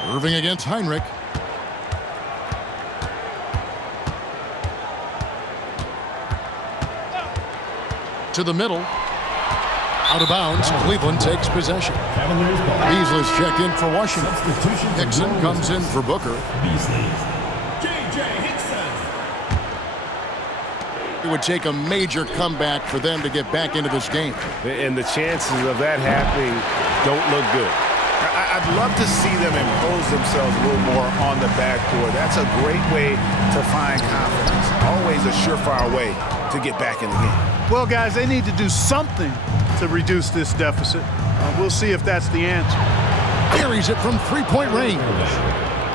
Irving against Heinrich. To the middle. Out of bounds. Cleveland takes possession. Beasley's checked in for Washington. Hickson comes in for Booker. It would take a major comeback for them to get back into this game. And the chances of that happening don't look good. I'd love to see them impose themselves a little more on the backboard. That's a great way to find confidence. Always a surefire way to get back in the game. Well, guys, they need to do something to reduce this deficit. We'll see if that's the answer. Carries it from three-point range.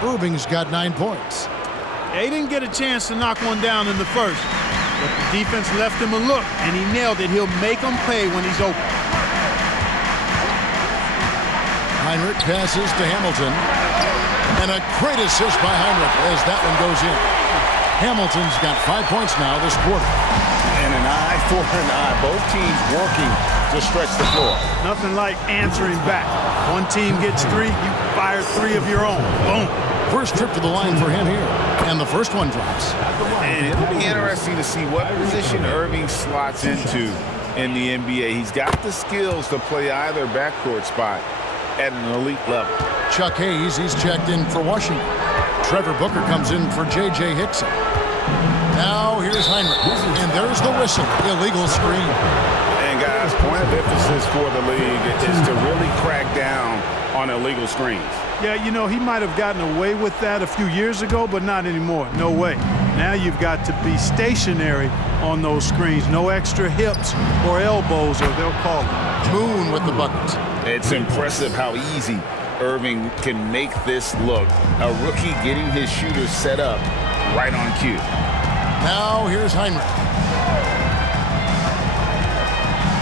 Irving's got 9 points. They didn't get a chance to knock one down in the first, but the defense left him a look, and he nailed it. He'll make them pay when he's open. Heinrich passes to Hamilton. And a great assist by Heinrich as that one goes in. Hamilton's got 5 points now this quarter. And an eye for an eye. Both teams working to stretch the floor. Nothing like answering back. One team gets 3, you fire 3 of your own. Boom. First trip to the line for him here. And the first one drops. And it'll be interesting to see what position Irving slots into in the NBA. He's got the skills to play either backcourt spot at an elite level. Chuck Hayes, he's checked in for Washington. Trevor Booker comes in for J.J. Hickson. Now here's Heinrich. And there's the whistle. Illegal screen. And guys, point of emphasis for the league is to really crack down on illegal screens. Yeah, you know, he might have gotten away with that a few years ago, but not anymore. No way. Now you've got to be stationary on those screens. No extra hips or elbows, or they'll call it. Moon with the bucket. It's impressive how easy Irving can make this look. A rookie getting his shooter set up right on cue. Now here's Heinrich.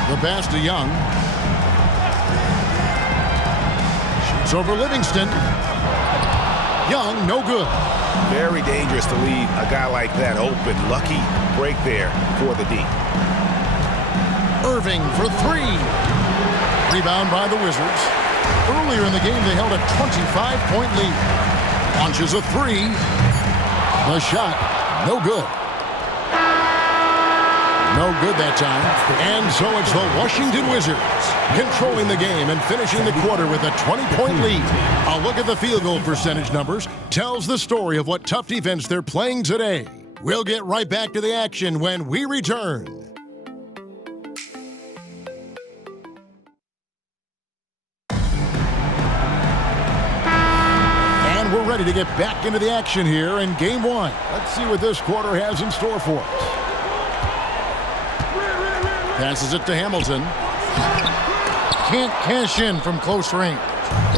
The pass to Young. Shoots over Livingston. Young, no good. Very dangerous to leave a guy like that open. Lucky break there for the D. Irving for 3. Rebound by the Wizards. Earlier in the game, they held a 25-point lead. Launches a 3. The shot, no good. No good that time. And so it's the Washington Wizards controlling the game and finishing the quarter with a 20-point lead. A look at the field goal percentage numbers tells the story of what tough defense they're playing today. We'll get right back to the action when we return. And we're ready to get back into the action here in Game 1. Let's see what this quarter has in store for us. Passes it to Hamilton. Can't cash in from close range.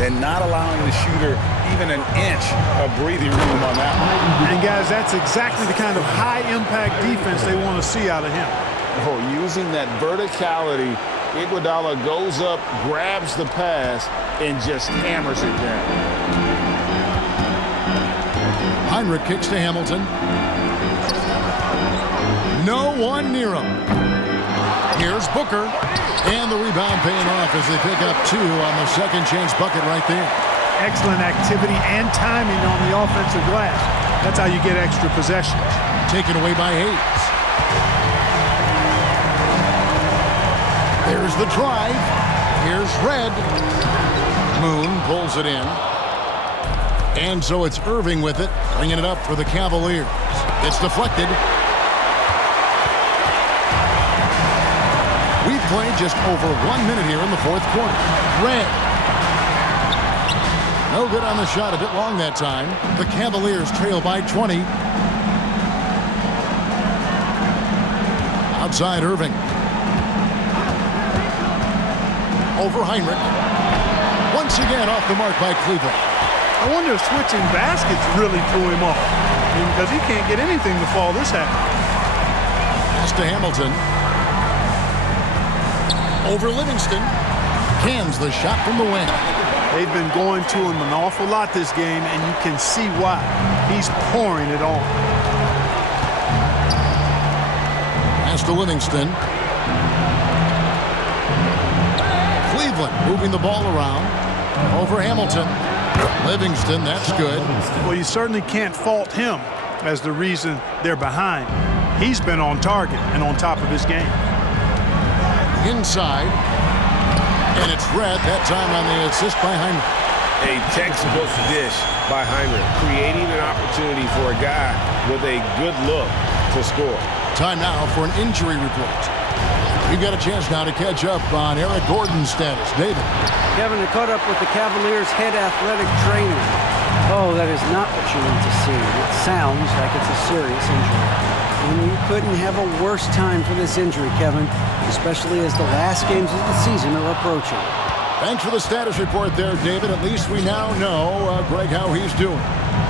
And not allowing the shooter even an inch of breathing room on that one. And guys, that's exactly the kind of high-impact defense they want to see out of him. Oh, using that verticality, Iguodala goes up, grabs the pass, and just hammers it down. Heinrich kicks to Hamilton. No one near him. Here's Booker, and the rebound paying off as they pick up 2 on the second chance bucket right there. Excellent activity and timing on the offensive glass. That's how you get extra possessions. Taken away by Hayes. There's the drive. Here's Red. Moon pulls it in. And so it's Irving with it, bringing it up for the Cavaliers. It's deflected. We've played just over 1 minute here in the fourth quarter. Red. No good on the shot, a bit long that time. The Cavaliers trail by 20. Outside Irving. Over Heinrich. Once again off the mark by Cleveland. I wonder if switching baskets really threw him off. Because he can't get anything to fall this half. Pass to Hamilton. Over Livingston. Cans the shot from the wing. They've been going to him an awful lot this game, and you can see why. He's pouring it on. Pass to Livingston. Cleveland moving the ball around. Over Hamilton. Livingston, that's good. Well, you certainly can't fault him as the reason they're behind. He's been on target and on top of his game. Inside. And it's Red that time on the assist by Heinrich. A textbook dish by Heinrich, creating an opportunity for a guy with a good look to score. Time now for an injury report. We've got a chance now to catch up on Eric Gordon's status. David. Kevin, I caught up with the Cavaliers' head athletic trainer. Oh, that is not what you want to see. It sounds like it's a serious injury. And you couldn't have a worse time for this injury, Kevin, especially as the last games of the season are approaching. Thanks for the status report there, David. At least we now know, Greg, how he's doing.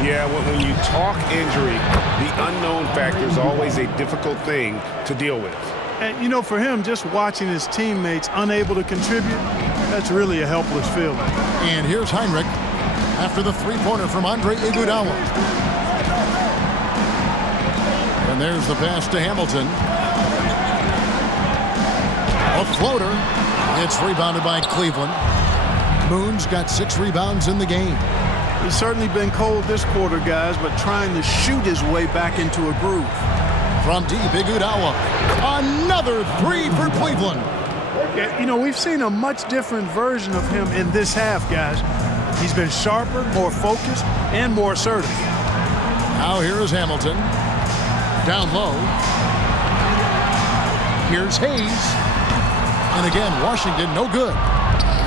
Yeah, when you talk injury, the unknown factor is always a difficult thing to deal with. And, you know, for him, just watching his teammates unable to contribute, that's really a helpless feeling. And here's Heinrich after the three-pointer from Andre Iguodala. And there's the pass to Hamilton. A floater. It's rebounded by Cleveland. Moon's got 6 rebounds in the game. He's certainly been cold this quarter, guys, but trying to shoot his way back into a groove. From deep, Iguodala. Another 3 for Cleveland. Yeah, you know, we've seen a much different version of him in this half, guys. He's been sharper, more focused, and more assertive. Now here is Hamilton. Down low. Here's Hayes. And again, Washington, no good.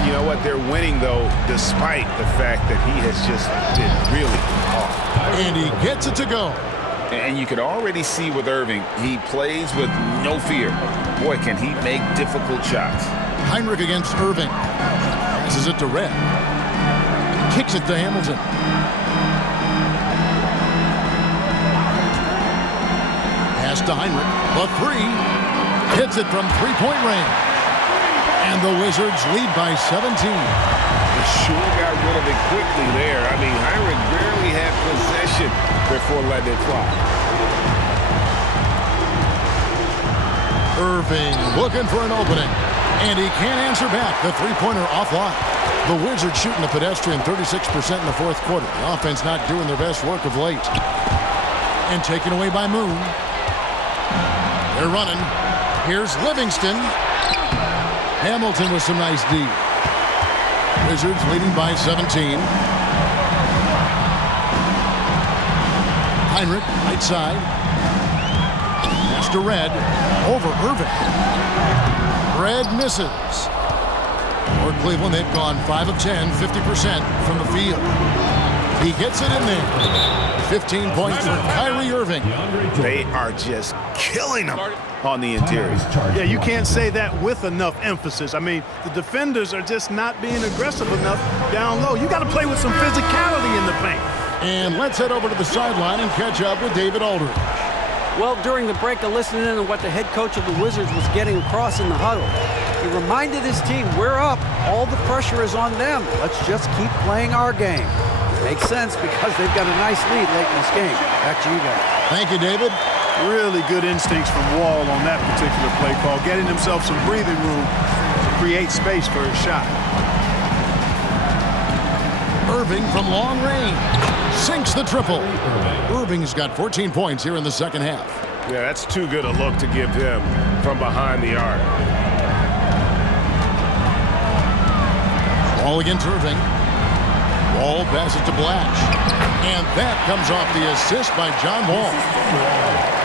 You know what? They're winning, though, despite the fact that he has just been really off. And he gets it to go. And you could already see with Irving, he plays with no fear. Boy, can he make difficult shots. Heinrich against Irving. Passes it to Red. Kicks it to Hamilton. Pass to Heinrich. The 3. Hits it from three-point range. And the Wizards lead by 17. They sure got rid of it quickly there. I mean, Heinrich barely had possession before letting it fly. Irving looking for an opening. And he can't answer back. The three-pointer offline. The Wizards shooting a pedestrian 36% in the fourth quarter. The offense not doing their best work of late. And taken away by Moon. They're running. Here's Livingston. Hamilton with some nice D. Wizards leading by 17. Heinrich, right side. Pass to Red. Over Irving. Red misses. For Cleveland, they've gone 5 of 10, 50% from the field. He gets it in there. 15 points for KYRIE IRVING. They are just killing them on the interior. Yeah, you can't say that with enough emphasis. I mean, the defenders are just not being aggressive enough down low. You got to play with some physicality in the paint. And let's head over to the sideline and catch up with David Aldridge. Well, during the break, I listened in on what the head coach of the Wizards was getting across in the huddle. He reminded his team, we're up. All the pressure is on them. Let's just keep playing our game. Makes sense because they've got a nice lead late in this game. Back to you guys. Thank you, David. Really good instincts from Wall on that particular play call, getting himself some breathing room to create space for his shot. Irving from long range sinks the triple. Irving's got 14 points here in the second half. Yeah, that's too good a look to give him from behind the arc. Ball against Irving. Wall passes to Blash. And that comes off the assist by John Wall.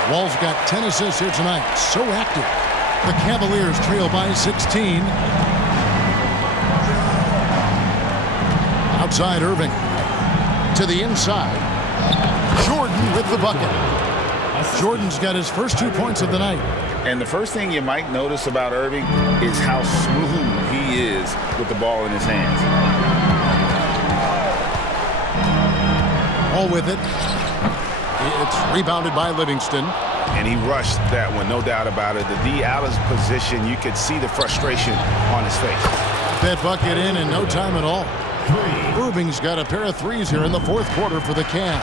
Wall's got 10 assists here tonight. So active. The Cavaliers trail by 16. Outside Irving. To the inside. Jordan with the bucket. Jordan's got his first 2 points of the night. And the first thing you might notice about Irving is how smooth he is with the ball in his hands. All with it. It's rebounded by Livingston. And he rushed that one, no doubt about it. The D out of position, you could see the frustration on his face. That bucket in no time at all. Irving's got a pair of threes here in the fourth quarter for the Cavs.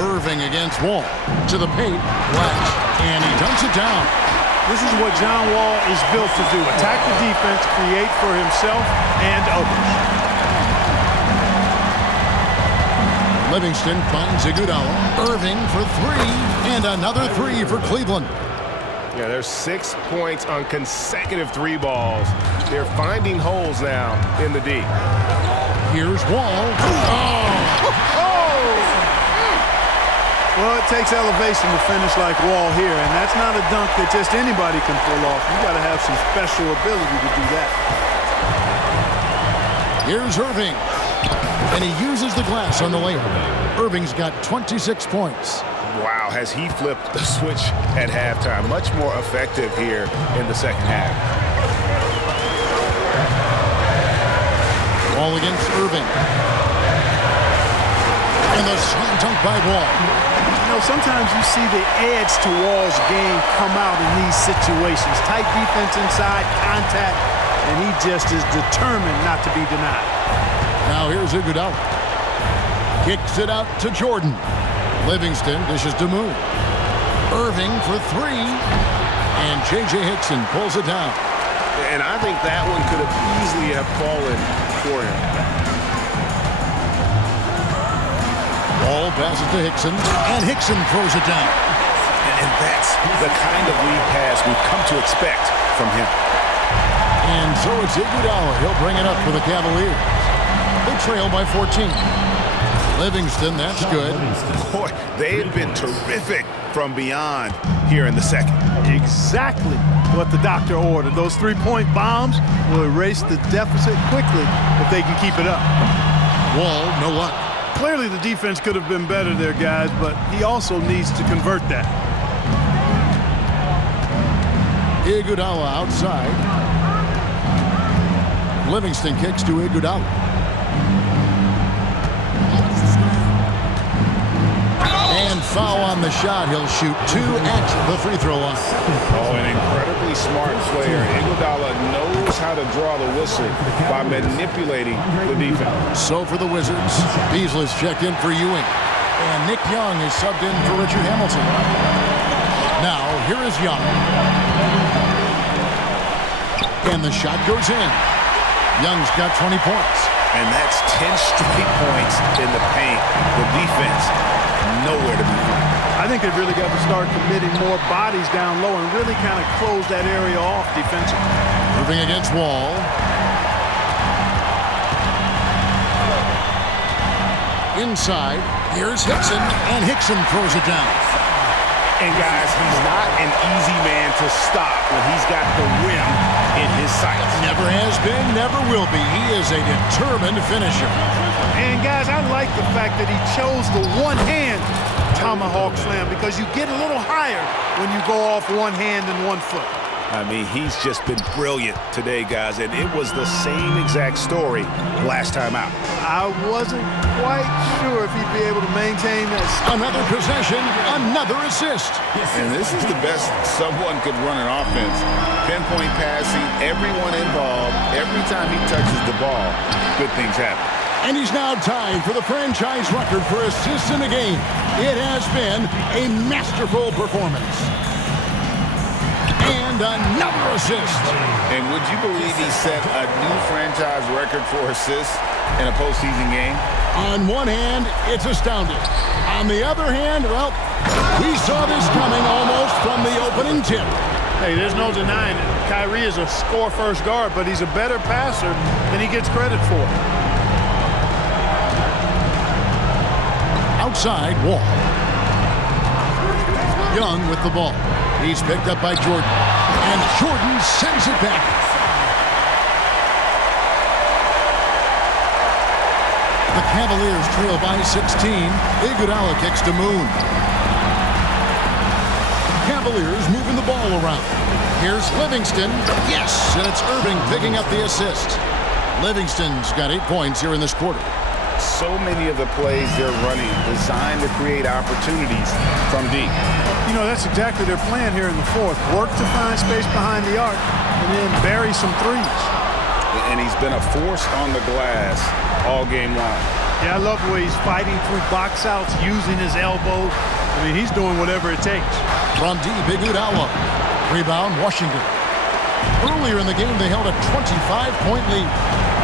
Irving against Wall. To the paint. Blash. And he dunks it down. This is what John Wall is built to do. Attack the defense, create for himself and others. Livingston finds Iguodala. Irving for three, and another three for Cleveland. Yeah, there's 6 points on consecutive three balls. They're finding holes now in the D. Here's Wall. Well, it takes elevation to finish like Wall here, and that's not a dunk that just anybody can pull off. You got to have some special ability to do that. Here's Irving, and he uses the glass on the layup. Irving's got 26 points. Wow, has he flipped the switch at halftime. Much more effective here in the second half. Wall against Irving. And the slam dunk by Wall. You know, sometimes you see the edge to Wall's game come out in these situations. Tight defense inside, contact, and he just is determined not to be denied. Now here's Iguodala. Kicks it out to Jordan. Livingston dishes to Moon. Irving for three. And J.J. Hickson pulls it down. And I think that one could have easily have fallen for him. Ball passes to Hickson, and Hickson throws it down. And that's the kind of lead pass we've come to expect from him. And so it's Iguodala. He'll bring it up for the Cavaliers. They trail by 14. Livingston, that's good. Boy, they've been terrific from beyond here in the second. Exactly what the doctor ordered. Those three-point bombs will erase the deficit quickly if they can keep it up. Wall, no luck. Clearly the defense could have been better there, guys, but he also needs to convert that. Iguodala outside. Livingston kicks to Iguodala. And foul on the shot. He'll shoot two at the free throw line. Oh, an incredibly smart player. Iguodala knows how to draw the whistle by manipulating the defense. So for the Wizards, Beasley's checked in for Ewing. And Nick Young is subbed in for Richard Hamilton. Now, here is Young. And the shot goes in. Young's got 20 points. And that's 10 straight points in the paint. The defense, nowhere to be found. I think they've really got to start committing more bodies down low and really kind of close that area off defensively. Moving against Wall. Inside, here's Hickson, and Hickson throws it down. And guys, he's not an easy man to stop when he's got the rim in his sights. Never has been, never will be. He is a determined finisher. And guys, I like the fact that he chose the one-hand tomahawk slam because you get a little higher when you go off one hand and 1 foot. I mean, he's just been brilliant today, guys, and it was the same exact story last time out. I wasn't quite sure if he'd be able to maintain this. Another possession, another assist. And this is the best someone could run an offense. Pinpoint passing, everyone involved. Every time he touches the ball, good things happen. And he's now tied for the franchise record for assists in a game. It has been a masterful performance. And another assist. And would you believe he set a new franchise record for assists in a postseason game? On one hand, it's astounding. On the other hand, well, we saw this coming almost from the opening tip. Hey, there's no denying it. Kyrie is a score-first guard, but he's a better passer than he gets credit for. Outside, Wall. Young with the ball. He's picked up by Jordan. And Jordan sends it back. The Cavaliers trail by 16. Iguodala kicks to Moon. Cavaliers moving the ball around. Here's Livingston. Yes! And it's Irving picking up the assist. Livingston's got 8 points here in this quarter. So many of the plays they're running designed to create opportunities from deep. You know, that's exactly their plan here in the fourth. Work to find space behind the arc and then bury some threes. And he's been a force on the glass all game long. Yeah, I love the way he's fighting through box outs, using his elbows. I mean, he's doing whatever it takes. From deep, Iguodala. Rebound, Washington. Earlier in the game, they held a 25-point lead.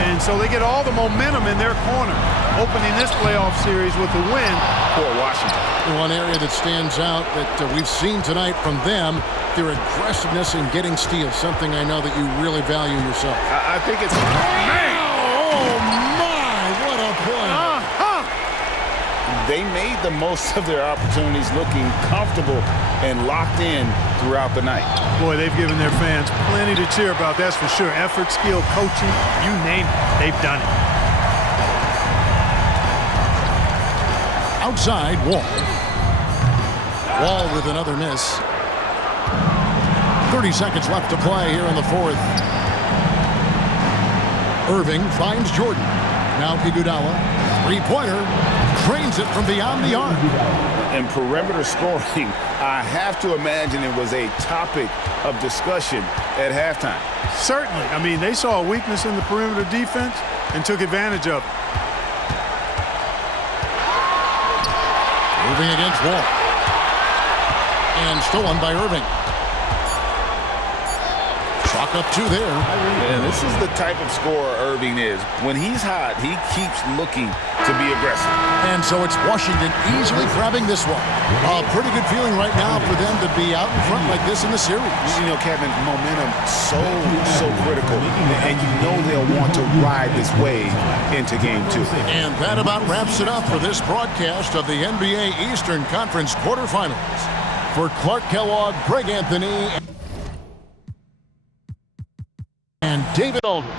And so they get all the momentum in their corner, opening this playoff series with a win for Washington. One area that stands out that we've seen tonight from them, their aggressiveness in getting steals, something I know that you really value yourself. I think it's... Oh, my! What a play! They made the most of their opportunities, looking comfortable and locked in throughout the night. Boy, they've given their fans plenty to cheer about, that's for sure. Effort, skill, coaching, you name it, they've done it. Outside, Wall. Wall with another miss. 30 seconds left to play here in the fourth. Irving finds Jordan. Now Iguodala, three-pointer, trains it from beyond the arc. And perimeter scoring, I have to imagine it was a topic of discussion at halftime. Certainly. I mean, they saw a weakness in the perimeter defense and took advantage of it. Moving against Wall. And stolen by Irving. Chalk up two there. And this is the type of scorer Irving is. When he's hot, he keeps looking to be aggressive. And so it's Washington easily grabbing this one. A pretty good feeling right now for them to be out in front like this in the series. You know, Kevin, momentum so critical. And you know they'll want to ride this wave into game two. And that about wraps it up for this broadcast of the NBA Eastern Conference quarterfinals. For Clark Kellogg, Greg Anthony, and David Aldridge.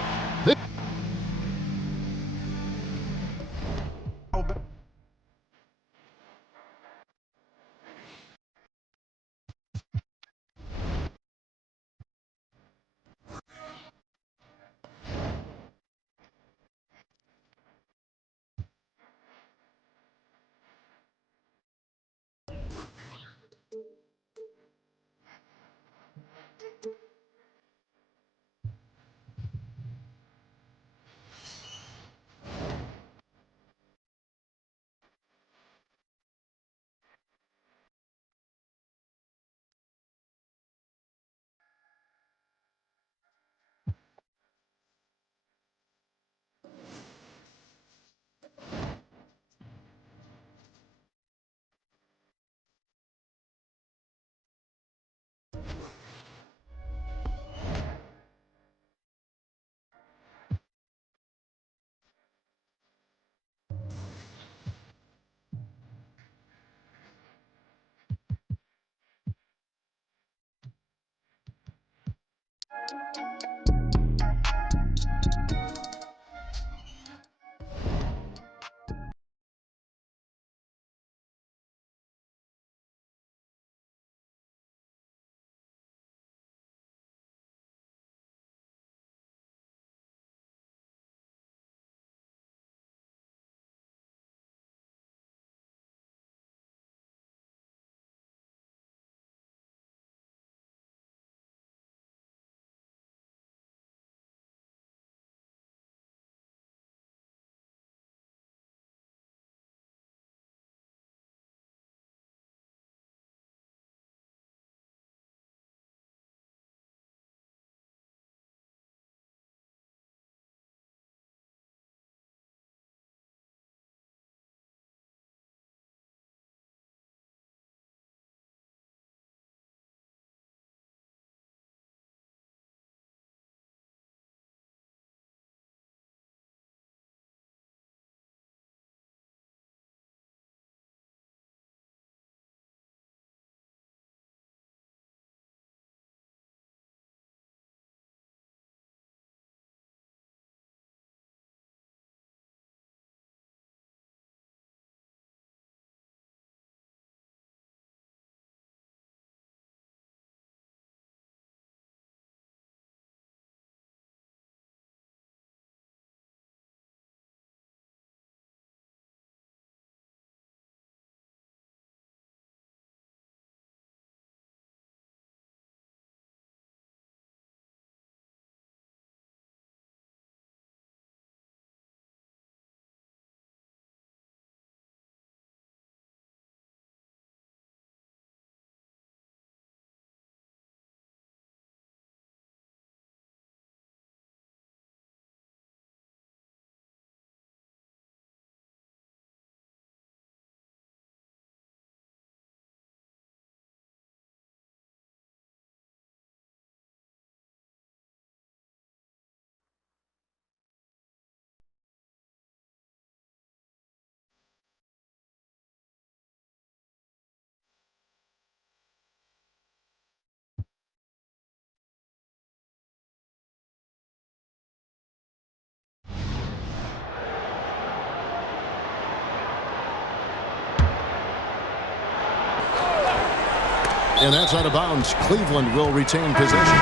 And that's out of bounds. Cleveland will retain possession.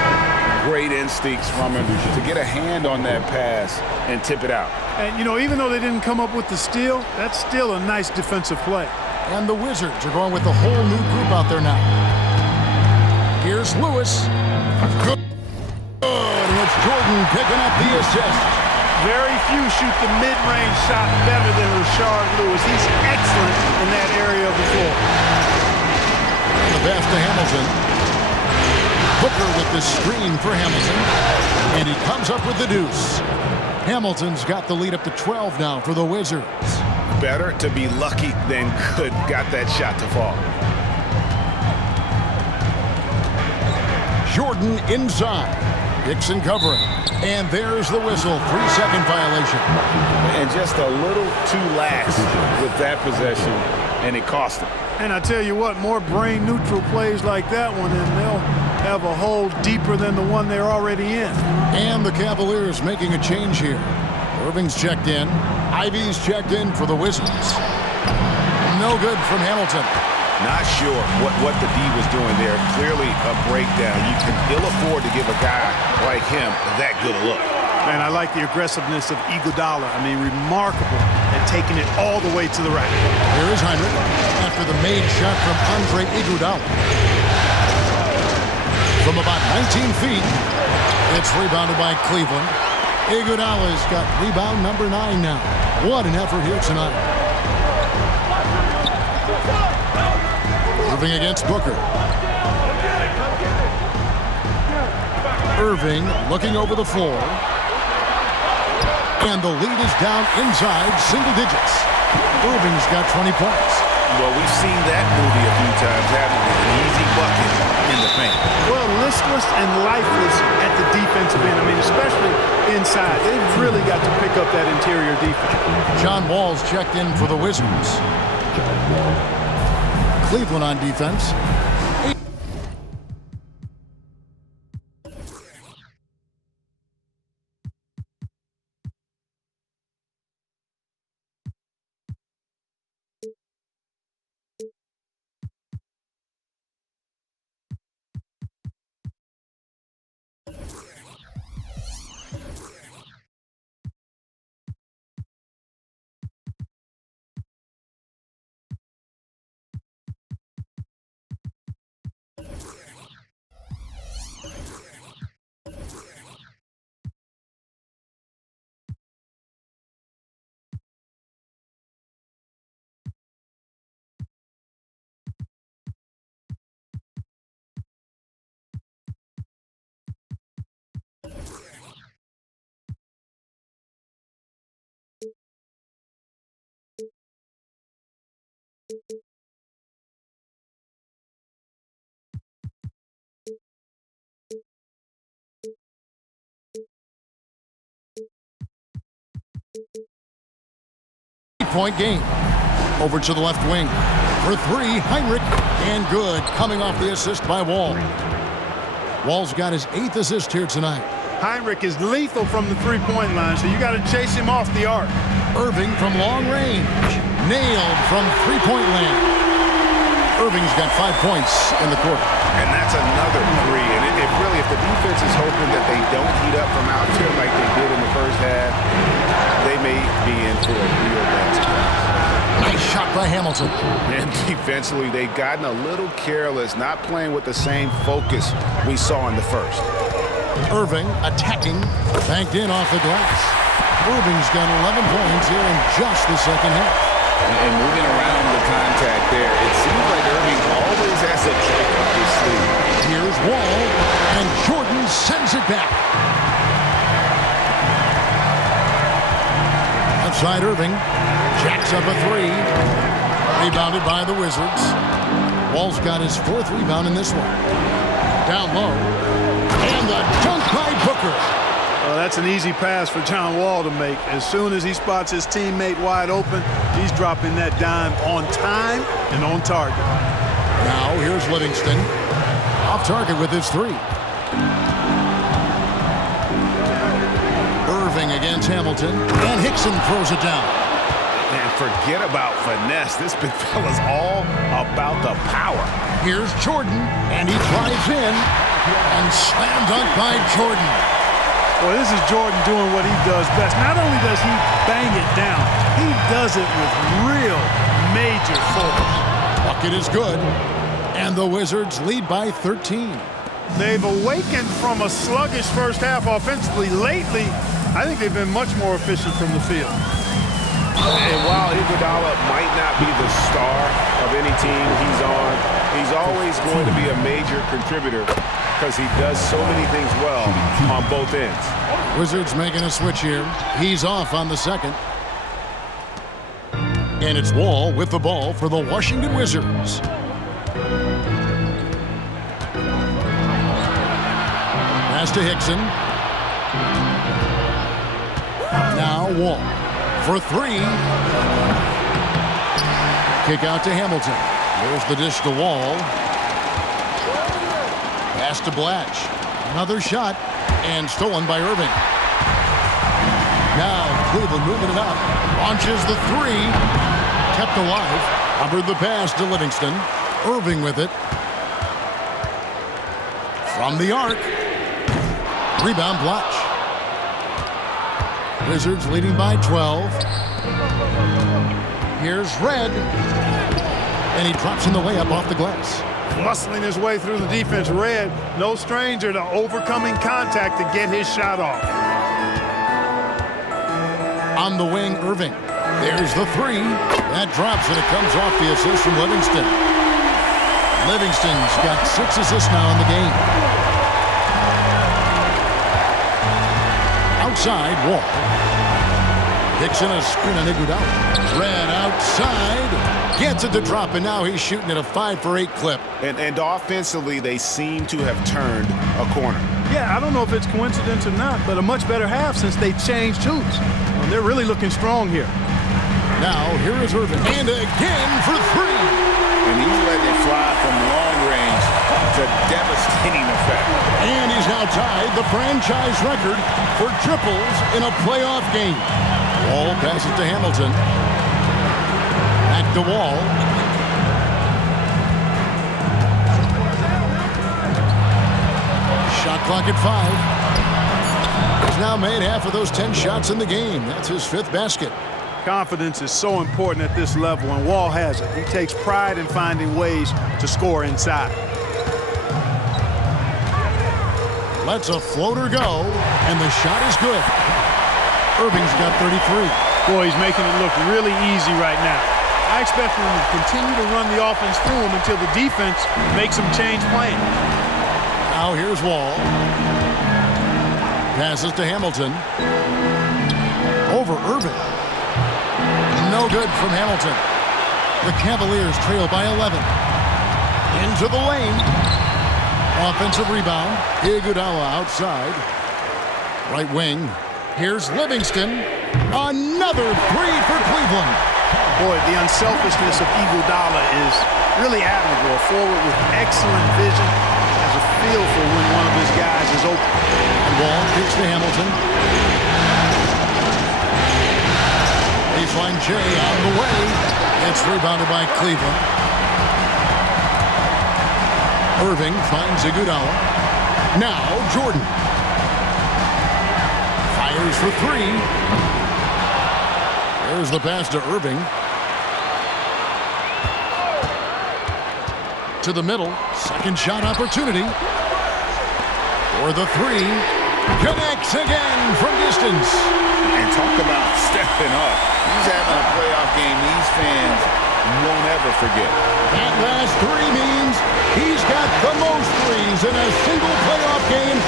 Great instincts from him to get a hand on that pass and tip it out. And, you know, even though they didn't come up with the steal, that's still a nice defensive play. And the Wizards are going with a whole new group out there now. Here's Lewis. Good. And it's Jordan picking up the assist. Very few shoot the mid-range shot better than Rashard Lewis. He's excellent in that area of the floor. The pass to Hamilton. Booker with the screen for Hamilton. And he comes up with the deuce. Hamilton's got the lead up to 12 now for the Wizards. Better to be lucky than good. Got that shot to fall. Jordan inside. Dixon covering. And there's the whistle. 3-second violation. And just a little too lax with that possession, and it cost him. And I tell you what, more brain-neutral plays like that one, and they'll have a hole deeper than the one they're already in. And the Cavaliers making a change here. Irving's checked in. Ivy's checked in for the Wizards. No good from Hamilton. Not sure what the D was doing there. Clearly a breakdown. You can ill afford to give a guy like him that good a look. And I like the aggressiveness of Iguodala. I mean, remarkable at taking it all the way to the right. Here is Heinrich after the made shot from Andre Iguodala. From about 19 feet, it's rebounded by Cleveland. Iguodala's got rebound number 9 now. What an effort here tonight. Irving against Booker. Irving looking over the floor. And the lead is down inside single digits. Irving's got 20 points. Well, we've seen that movie a few times, haven't we? An easy bucket in the paint. Well, listless and lifeless at the defensive end. I mean, especially inside. They've really got to pick up that interior defense. John Wall's checked in for the Wizards. Cleveland on defense. Point game. Over to the left wing. For 3, Heinrich. And good. Coming off the assist by Wall. Wall's got his 8th assist here tonight. Heinrich is lethal from the three-point line, so you got to chase him off the arc. Irving from long range. Nailed from three-point land. Irving's got 5 points in the quarter. And that's another 3. And if the defense is hoping that they don't heat up from out there like they did in the first half, they may be in for a real bad surprise. Nice shot by Hamilton. And defensively, they've gotten a little careless, not playing with the same focus we saw in the first. Irving attacking, banked in off the glass. Irving's got 11 points here in just the second half. And moving around the contact there, it seems like Irving always has a trick up his sleeve. Here's Wall, and Jordan sends it back. Outside Irving, jacks up a 3. Rebounded by the Wizards. Wall's got his 4th rebound in this one. Down low, and the dunk by Booker. Well, that's an easy pass for John Wall to make. As soon as he spots his teammate wide open, he's dropping that dime on time and on target. Now here's Livingston. Off target with his 3. Irving against Hamilton. And Hickson throws it down. And forget about finesse. This big fella's all about the power. Here's Jordan, and he drives in, and slam dunk by Jordan. Well, this is Jordan doing what he does best. Not only does he bang it down, he does it with real major force. Bucket is good, and the Wizards lead by 13. They've awakened from a sluggish first half offensively. Lately, I think they've been much more efficient from the field. And while Iguodala might not be the star of any team he's on, he's always going to be a major contributor because he does so many things well on both ends. Wizards making a switch here. He's off on the second. And it's Wall with the ball for the Washington Wizards. Pass to Hickson. Now Wall for three. Kick out to Hamilton. There's the dish to Wall. Pass to Blatch. Another shot, and stolen by Irving. Now Cleveland moving it up. Launches the three. Kept alive. Hubbard the pass to Livingston. Irving with it. From the arc. Rebound Blatch. Wizards leading by 12. Here's Red. And he drops in the layup off the glass. Muscling his way through the defense. Red, no stranger to overcoming contact to get his shot off. On the wing, Irving. There's the three. That drops, and it comes off the assist from Livingston. Livingston's got 6 assists now in the game. Outside, Wall. Hickson a screen on Iguodala. Red outside. Gets it to drop, and now he's shooting at a 5 for 8 clip. And offensively, they seem to have turned a corner. Yeah, I don't know if it's coincidence or not, but a much better half since they changed hoops. They're really looking strong here. Now, here is Irving. And again for three. And he's letting it fly from long range to devastating effect. And he's now tied the franchise record for triples in a playoff game. Wall passes to Hamilton. Back to Wall. Shot clock at 5. He's now made half of those 10 shots in the game. That's his 5th basket. Confidence is so important at this level, and Wall has it. He takes pride in finding ways to score inside. Lets a floater go, and the shot is good. Irving's got 33. Boy, he's making it look really easy right now. I expect him to continue to run the offense through him until the defense makes him change plan. Now here's Wall. Passes to Hamilton. Over Irving. No good from Hamilton. The Cavaliers trail by 11. Into the lane. Offensive rebound. Iguodala outside. Right wing. Here's Livingston. Another three for Cleveland. Boy, the unselfishness of Iguodala is really admirable. A forward with excellent vision. Has a feel for when one of his guys is open. And Wall kicks to Hamilton. Baseline J on the way. It's rebounded by Cleveland. Irving finds Iguodala. Now Jordan. Fires for three. There's the pass to Irving. To the middle. Second shot opportunity. For the three. Connects again from distance. And talk about stepping up. He's having a playoff game these fans won't ever forget. That last three means he's got the most threes in a single playoff game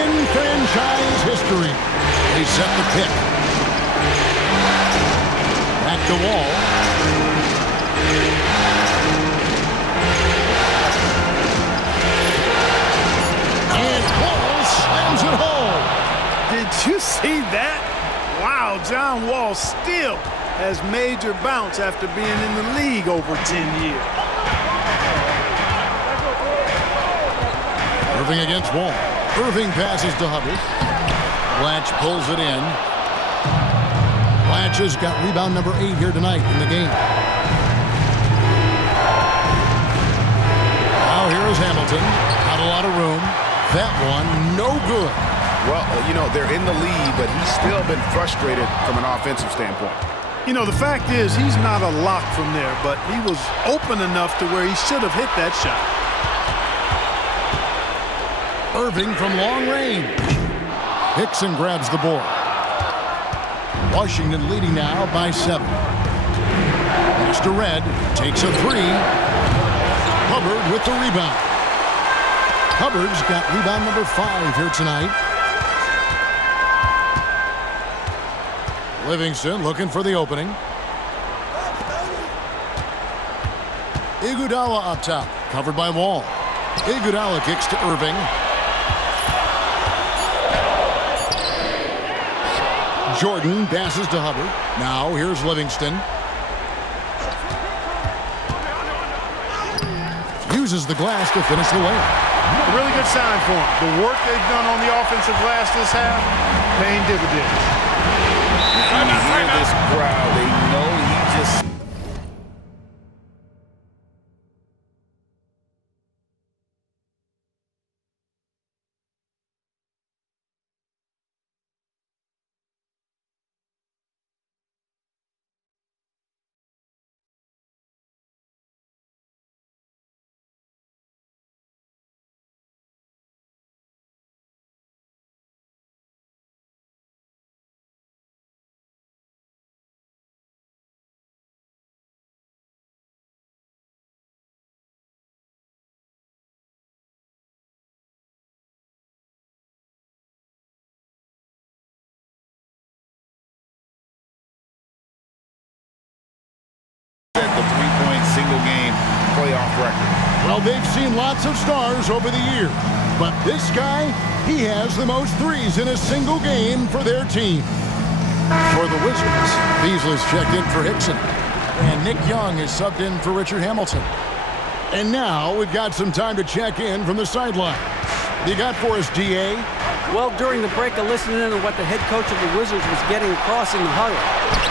in franchise history. They set the pick. Back to Wall. And Wall slams it home. Did you see that? Wow, John Wall still has major bounce after being in the league over 10 years. Irving against Wall. Irving passes to Hubbard. Blatch pulls it in. Blanch's got rebound number 8 here tonight in the game. Now here's Hamilton. Not a lot of room. That one, no good. Well, you know, they're in the lead, but he's still been frustrated from an offensive standpoint. You know, the fact is he's not a lock from there, but he was open enough to where he should have hit that shot. Irving from long range. Hickson grabs the board. Washington leading now by 7. Mr. Red takes a 3. Hubbard with the rebound. Hubbard's got rebound number 5 here tonight. Livingston looking for the opening. Iguodala up top, covered by Wall. Iguodala kicks to Irving. Jordan passes to Hubbard. Now here's Livingston. Uses the glass to finish the layup. A really good sign for him. The work they've done on the offensive glass this half, paying dividends. When you hear this crowd, they know he just... the three-point single game playoff record. Well, they've seen lots of stars over the years, but this guy, he has the most threes in a single game for their team. For the Wizards, Beasley's checked in for Hickson, and Nick Young is subbed in for Richard Hamilton. And now we've got some time to check in from the sideline. You got for us, D.A.? Well, during the break, I listened in on what the head coach of the Wizards was getting across in the huddle.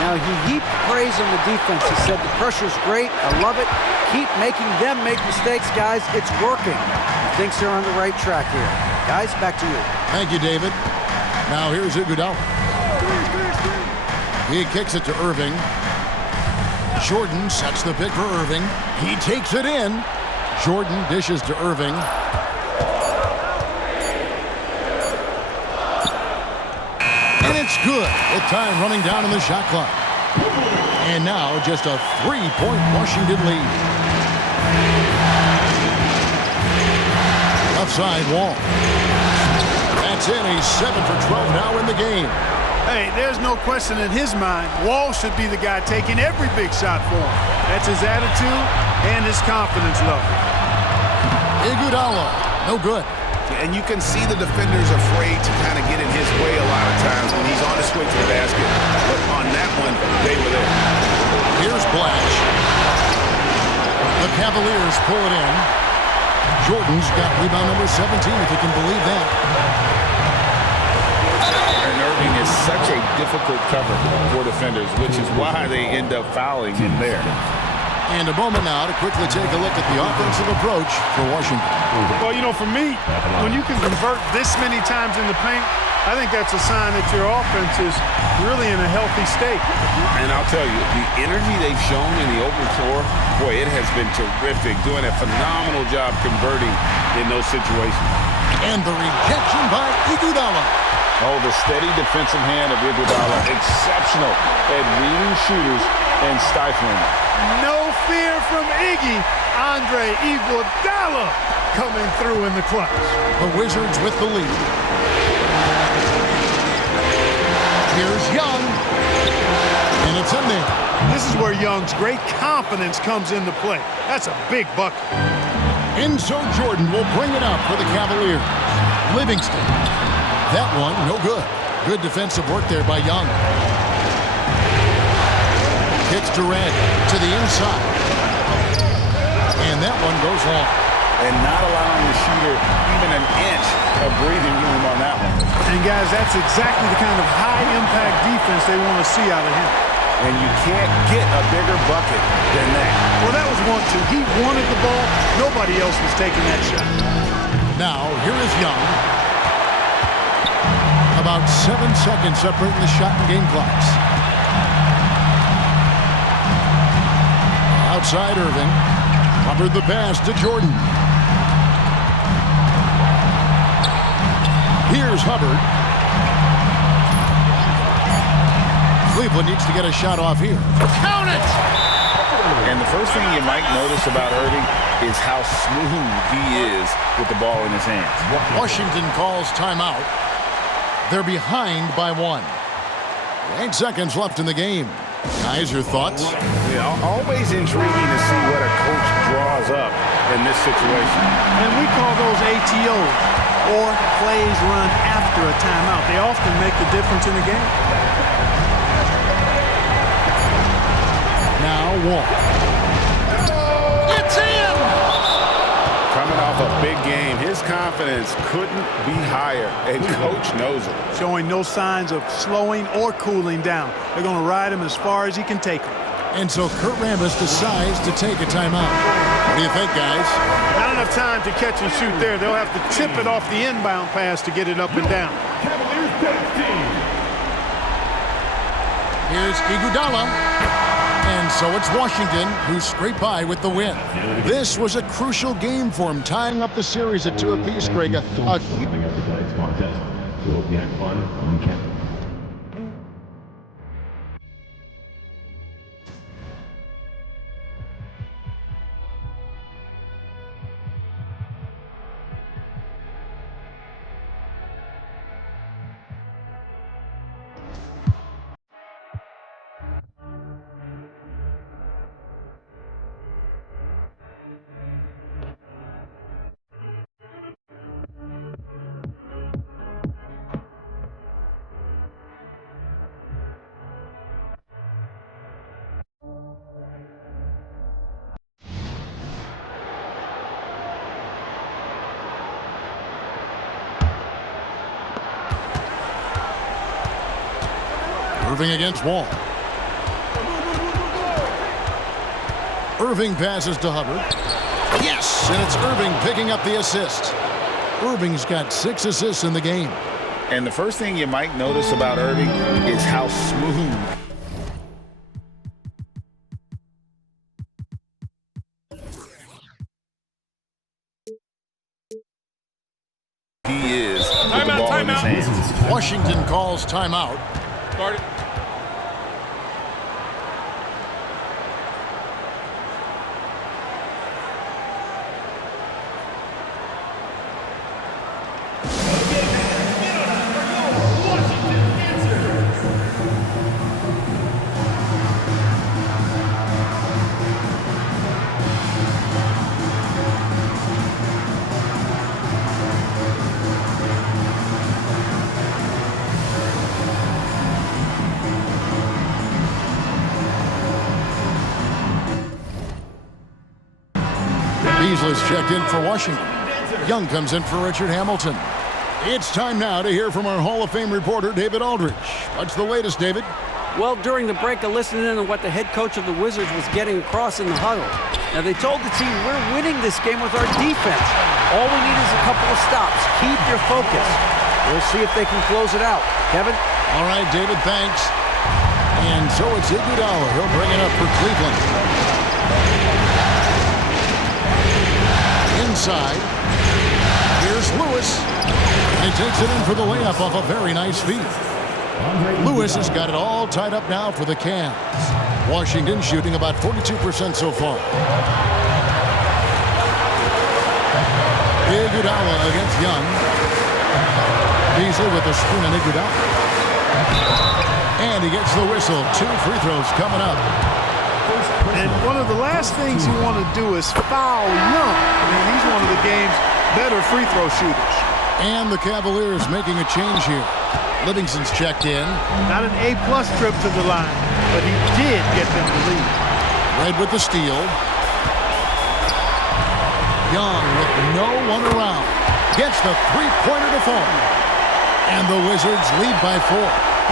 Now, he heaped praise on the defense. He said, the pressure's great. I love it. Keep making them make mistakes, guys. It's working. He thinks they're on the right track here. Guys, back to you. Thank you, David. Now here's Iguodala. He kicks it to Irving. Jordan sets the pick for Irving. He takes it in. Jordan dishes to Irving. And it's good with time running down in the shot clock. And now just a 3-point Washington lead. Left side Wall. That's in. He's 7 for 12 now in the game. Hey, there's no question in his mind. Wall should be the guy taking every big shot for him. That's his attitude and his confidence level. Iguodala, no good. And you can see the defenders afraid to kind of get in his way a lot of times when he's on his way to the basket. But on that one, they were there. Here's Blanch. The Cavaliers pull it in. Jordan's got rebound number 17, if you can believe that. And Irving is such a difficult cover for defenders, which is why they end up fouling him there. And a moment now to quickly take a look at the offensive approach for Washington. Well, you know, for me, when you can convert this many times in the paint, I think that's a sign that your offense is really in a healthy state. And I'll tell you, the energy they've shown in the open floor, boy, it has been terrific, doing a phenomenal job converting in those situations. And the rejection by Iguodala. Oh, the steady defensive hand of Iguodala, exceptional at reading shooters and stifling them. No fear from Iggy. Andre Iguodala coming through in the clutch. The Wizards with the lead. Here's Young. And it's in there. This is where Young's great confidence comes into play. That's a big bucket. Enzo Jordan will bring it up for the Cavaliers. Livingston. That one, no good. Good defensive work there by Young. Kicks to Red to the inside. And that one goes long. And not allowing the shooter even an inch of breathing room on that one. And guys, that's exactly the kind of high-impact defense they want to see out of him. And you can't get a bigger bucket than that. Well, that was 1-2. He wanted the ball. Nobody else was taking that shot. Now, here is Young. About 7 seconds separating the shot and game clocks. Outside Irving. Hubbard the pass to Jordan. Here's Hubbard. Cleveland needs to get a shot off here. Count it! And the first thing you might notice about Irving is how smooth he is with the ball in his hands. Washington calls timeout. They're behind by 1. 8 seconds left in the game. Guys, your thoughts? Yeah, always intriguing to see what a coach draws up in this situation. And we call those ATOs, or plays run after a timeout. They often make the difference in the game. Now Wall. It's in! Coming off a big game, his confidence couldn't be higher, and coach knows it. Showing no signs of slowing or cooling down. They're going to ride him as far as he can take him. And so Kurt Rambis decides to take a timeout. What do you think, guys? Not enough time to catch and shoot there. They'll have to tip it off the inbound pass to get it up and down. Here's Iguodala. And so it's Washington who scraped by with the win. This was a crucial game for him, tying up the series at 2 apiece, Greg. Irving against Wall. Irving passes to Hubbard. Yes, and it's Irving picking up the assist. Irving's got 6 assists in the game. And the first thing you might notice about Irving is how smooth he is with the ball in his hands. Washington calls timeout. Started. Beasley's checked in for Washington. Young comes in for Richard Hamilton. It's time now to hear from our Hall of Fame reporter, David Aldridge. What's the latest, David? Well, during the break, I listened in on what the head coach of the Wizards was getting across in the huddle. Now, they told the team, we're winning this game with our defense. All we need is a couple of stops. Keep your focus. We'll see if they can close it out. Kevin? All right, David, thanks. And so it's Iguodala. He'll bring it up for Cleveland. Inside. Here's Lewis. He takes it in for the layup off a very nice feed. Lewis has got it all tied up now for the Cavs. Washington shooting about 42% so far. Iguodala against Young. Beasley with the screen on Iguodala. And he gets the whistle. 2 free throws coming up. And one of the last things you want to do is foul Young. I mean, he's one of the game's better free throw shooters. And the Cavaliers making a change here. Livingston's checked in. Not an A-plus trip to the line, but he did get them to lead. Red with the steal. Young with no one around. Gets the three-pointer to fall. And the Wizards lead by 4.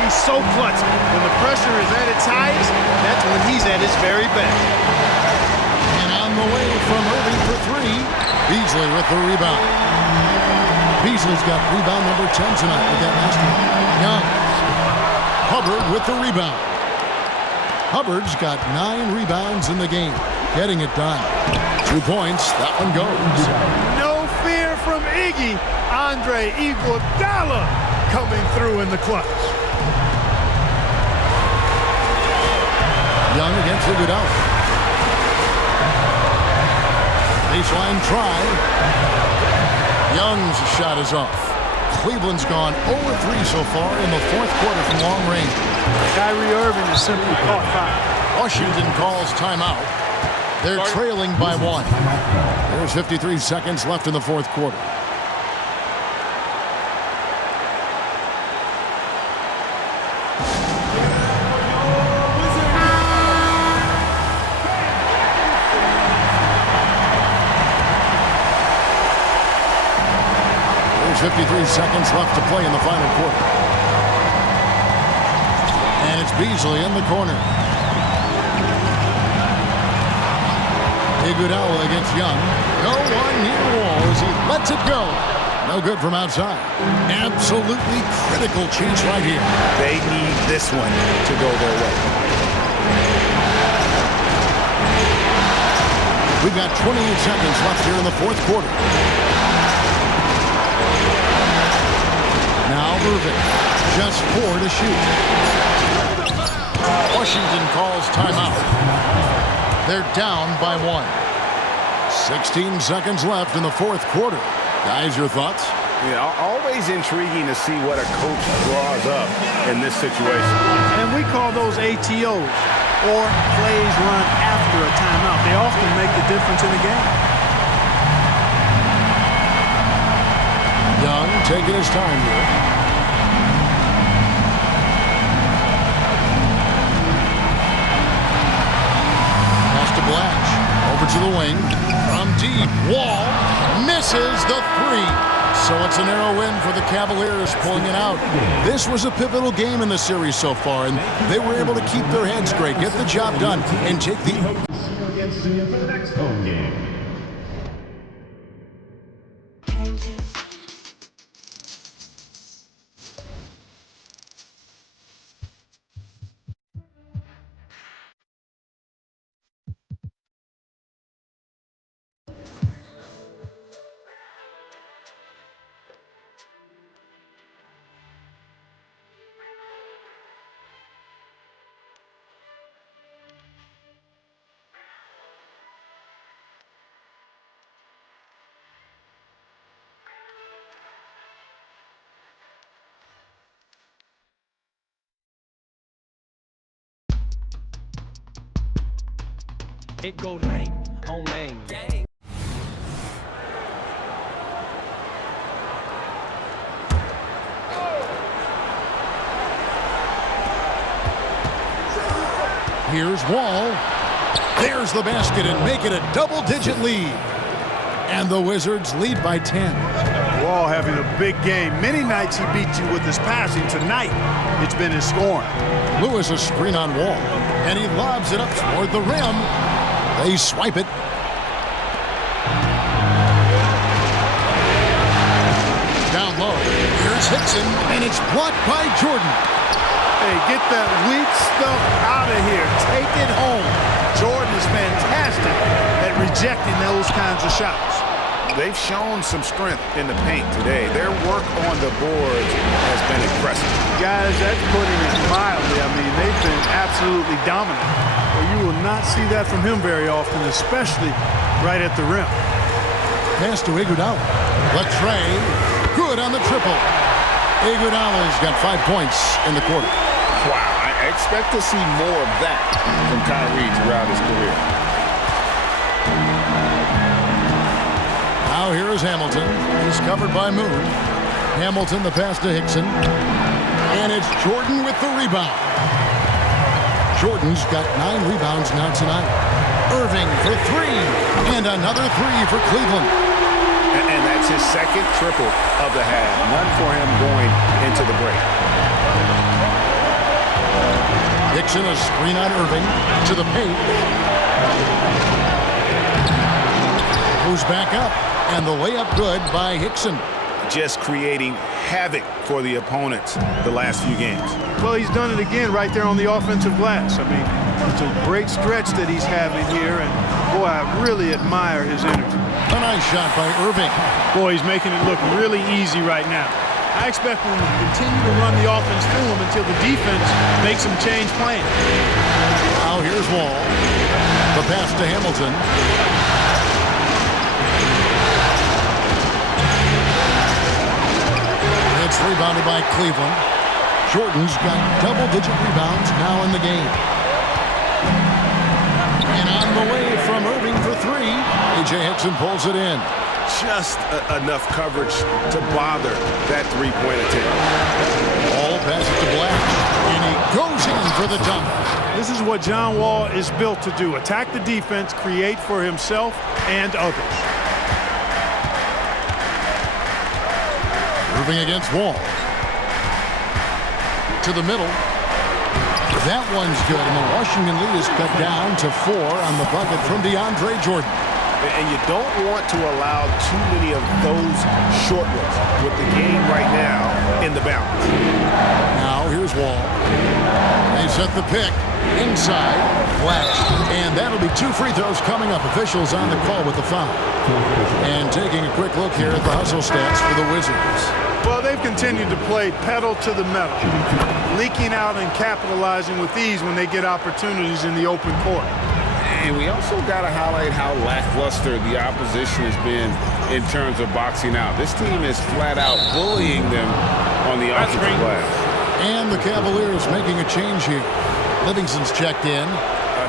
He's so clutch. When the pressure is at its highest, that's when he's at his very best. And on the way from Irving for three, Beasley with the rebound. Beasley's got rebound number 10 tonight with that last one. Young. Hubbard with the rebound. Hubbard's got 9 rebounds in the game. Getting it done. 2 points. That one goes. No fear from Iggy. Andre Iguodala coming through in the clutch. Young against Iguodala. Baseline try. Young's shot is off. Cleveland's gone 0-3 so far in the fourth quarter from long range. KYRIE Irving is simply caught foul. Washington calls timeout. They're trailing by 1. There's 53 seconds left in the fourth quarter. There's 53 seconds left to play in the final quarter. And it's Beasley in the corner. Iguodala against Young. No one near the wall as he lets it go. No good from outside. Absolutely critical chance right here. They need this one to go their way. We've got 28 seconds left here in the fourth quarter. Now Irving. Just 4 to shoot. Washington calls timeout. They're down by 1. 16 seconds left in the fourth quarter. Guys, your thoughts? Yeah, always intriguing to see what a coach draws up in this situation. And we call those ATOs, or plays run after a timeout. They often make the difference in the game. Young taking his time here. Blatch over to the wing from deep. Wall misses the 3. So it's a narrow win for the Cavaliers, pulling it out. This was a pivotal game in the series so far, and they were able to keep their heads straight, get the job done, and take the Against for the next home game. It go late on main. Here's Wall. There's the basket and make it a double-digit lead. And the Wizards lead by 10. Wall having a big game. Many nights he beat you with his passing. Tonight, it's been his scoring. Lewis a screen on Wall, and he lobs it up toward the rim. They swipe it. Down low. Here's Hickson, and it's blocked by Jordan. Hey, get that weak stuff out of here. Take it home. Jordan is fantastic at rejecting those kinds of shots. They've shown some strength in the paint today. Their work on the boards has been impressive. Guys, that's putting it mildly. I mean, they've been absolutely dominant. Well, you will not see that from him very often, especially right at the rim. Pass to Iguodala. Latre, good on the triple. Iguodala's got 5 points in the quarter. Wow, I expect to see more of that from KYRIE throughout his career. Now here is Hamilton. He's covered by Moon. Hamilton the pass to Hickson. And it's Jordan with the rebound. Jordan's got 9 rebounds now tonight. Irving for 3. And another 3 for Cleveland. And that's his second triple of the half. None for him going into the break. Hickson, a screen on Irving to the paint. Moves back up, and the layup good by Hickson. Just creating havoc for the opponents the last few games. Well, he's done it again right there on the offensive glass. I mean, it's a great stretch that he's having here, and boy, I really admire his energy. A nice shot by Irving. Boy, he's making it look really easy right now. I expect him to continue to run the offense through him until the defense makes him change plans. Now here's Wall. The pass to Hamilton. It's rebounded by Cleveland. Jordan's got double-digit rebounds now in the game. And on the way from Irving for three, A.J. Hickson pulls it in. Just enough coverage to bother that three-point attempt. Ball passes to Black, and he goes in for the dunk. This is what John Wall is built to do. Attack the defense, create for himself and others. Irving against Wall. To the middle. That one's good, and the Washington lead is cut down to 4 on the bucket from DeAndre Jordan. And you don't want to allow too many of those short ones with the game right now in the balance. Now here's Wall. They set the pick inside. Black. And that'll be 2 free throws coming up. Officials on the call with the foul. And taking a quick look here at the hustle stats for the Wizards. Well, they've continued to play pedal to the metal, leaking out and capitalizing with ease when they get opportunities in the open court. And we also got to highlight how lackluster the opposition has been in terms of boxing out. This team is flat out bullying them on the offensive glass. And the Cavaliers making a change here. Livingston's checked in.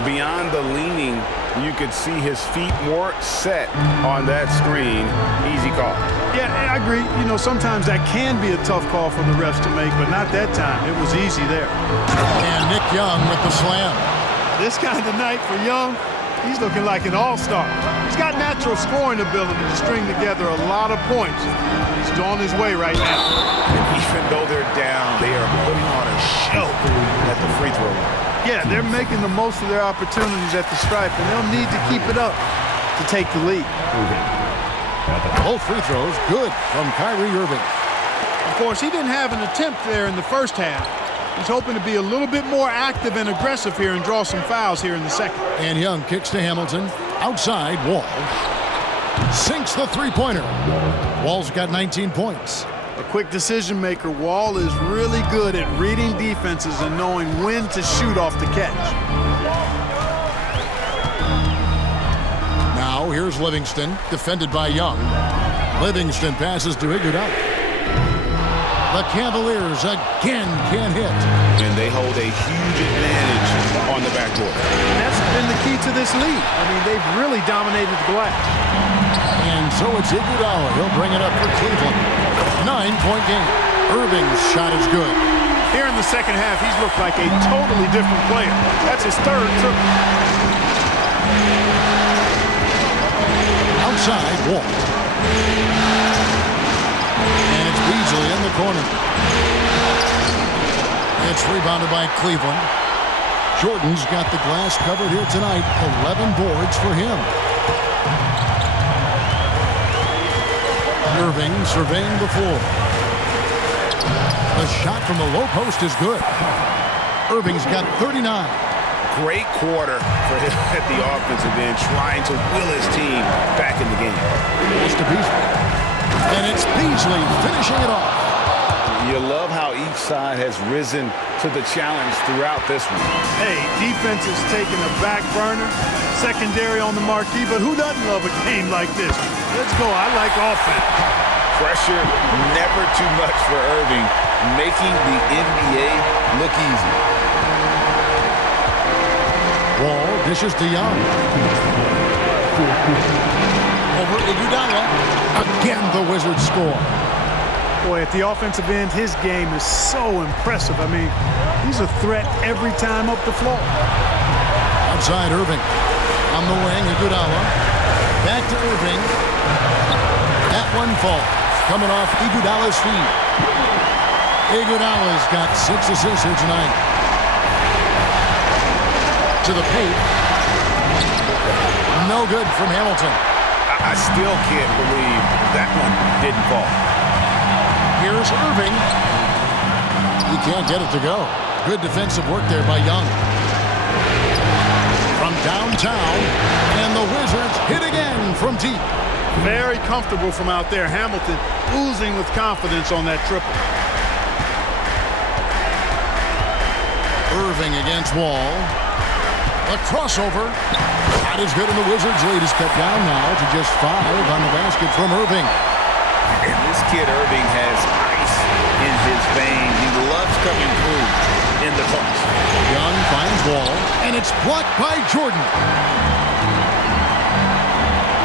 Beyond the leaning, you could see his feet more set on that screen. Easy call. Yeah, I agree. You know, sometimes that can be a tough call for the refs to make, but not that time. It was easy there. And Nick Young with the slam. This kind of night for Young, he's looking like an all-star. He's got natural scoring ability to string together a lot of points. He's on his way right now. And even though they're down, they are putting on a show at the free throw line. Yeah, they're making the most of their opportunities at the stripe, and they'll need to keep it up to take the lead. Both free throws good from Kyrie Irving. Of course, he didn't have an attempt there in the first half. He's hoping to be a little bit more active and aggressive here and draw some fouls here in the second. And Young kicks to Hamilton. Outside, Wall. Sinks the three-pointer. Wall's got 19 points. A quick decision maker. Wall is really good at reading defenses and knowing when to shoot off the catch. Now here's Livingston, defended by Young. Livingston passes to Iguodala. The Cavaliers again can't hit. And they hold a huge advantage on the backboard. And that's been the key to this lead. I mean, they've really dominated the glass. And so it's Iguodala. He'll bring it up for Cleveland. 9-point game. Irving's shot is good. Here in the second half, he's looked like a totally different player. That's his third triple. Outside, Wall. And it's Beasley in the corner. It's rebounded by Cleveland. Jordan's got the glass covered here tonight. 11 boards for him. Irving surveying the floor. The shot from the low post is good. Irving's got 39. Great quarter for him at the offensive end, trying to will his team back in the game. It's to Beasley. And it's Beasley finishing it off. You love how each side has risen to the challenge throughout this one. Hey, defense is taking a back burner, secondary on the marquee, but who doesn't love a game like this? Let's go. I like offense. Pressure never too much for Irving, making the NBA look easy. Wall dishes to Young. Over Iguodala. Again, the Wizards score. Boy, at the offensive end, his game is so impressive. I mean, he's a threat every time up the floor. Outside Irving. On the wing, Iguodala. Back to Irving. That one falls. Coming off Iguodala's feet. Iguodala's got 6 assists here tonight. to the paint. No good from Hamilton. I still can't believe that one didn't fall. Here's Irving. He can't get it to go. Good defensive work there by Young. From downtown, and the Wizards hit again from deep. Very comfortable from out there. Hamilton oozing with confidence on that triple. Irving against Wall. A crossover. Not as good, and the Wizards' lead is cut down now to just 5 on the basket from Irving. And this kid Irving has ice in his veins. He loves coming through in the clutch. Young finds Wall, and it's blocked by Jordan.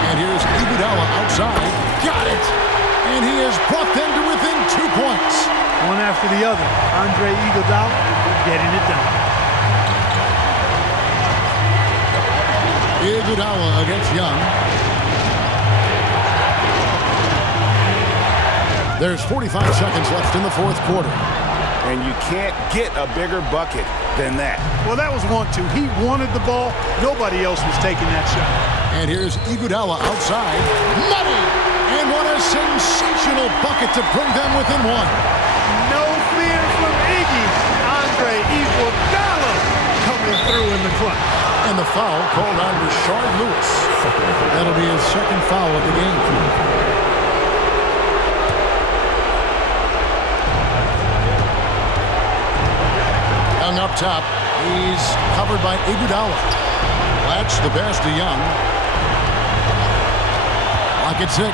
And here's Iguodala outside. Got it! And he has brought them to within 2 points. One after the other. Andre Iguodala getting it done. Iguodala against Young. There's 45 seconds left in the fourth quarter. And you can't get a bigger bucket than that. Well, that was 1-2. He wanted the ball. Nobody else was taking that shot. And here's Iguodala outside. Money! And what a sensational bucket to bring them within 1. No fear from Iggy. Andre Iguodala coming through in the clutch. And the foul called on Rashard Lewis. That'll be his second foul of the game. Young up top. He's covered by Iguodala. Latch the pass to Young. Lock at 6.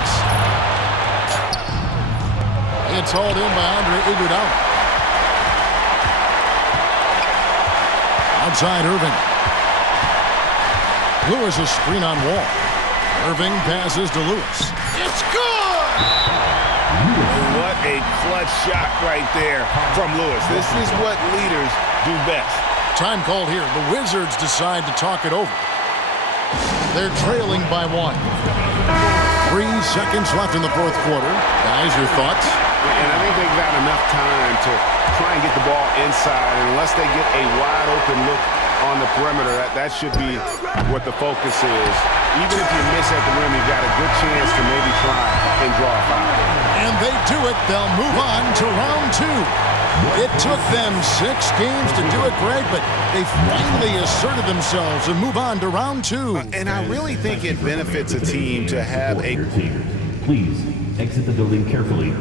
It's hauled in by Andre Iguodala. Outside Irving. Lewis is screen on Wall. Irving passes to Lewis. It's good! What a clutch shot right there from Lewis. This is what leaders do best. Time called here. The Wizards decide to talk it over. They're trailing by 1. 3 seconds left in the fourth quarter. Guys, your thoughts? And I think they've got enough time to try and get the ball inside. And unless they get a wide open look on the perimeter, that should be what the focus is. Even if you miss at the rim, you've got a good chance to maybe try and draw a foul. And they do it. They'll move on to round 2. It took them 6 games to do it, Greg, but they finally asserted themselves and move on to round 2. And I really think it benefits a team to have a... Please exit the building carefully.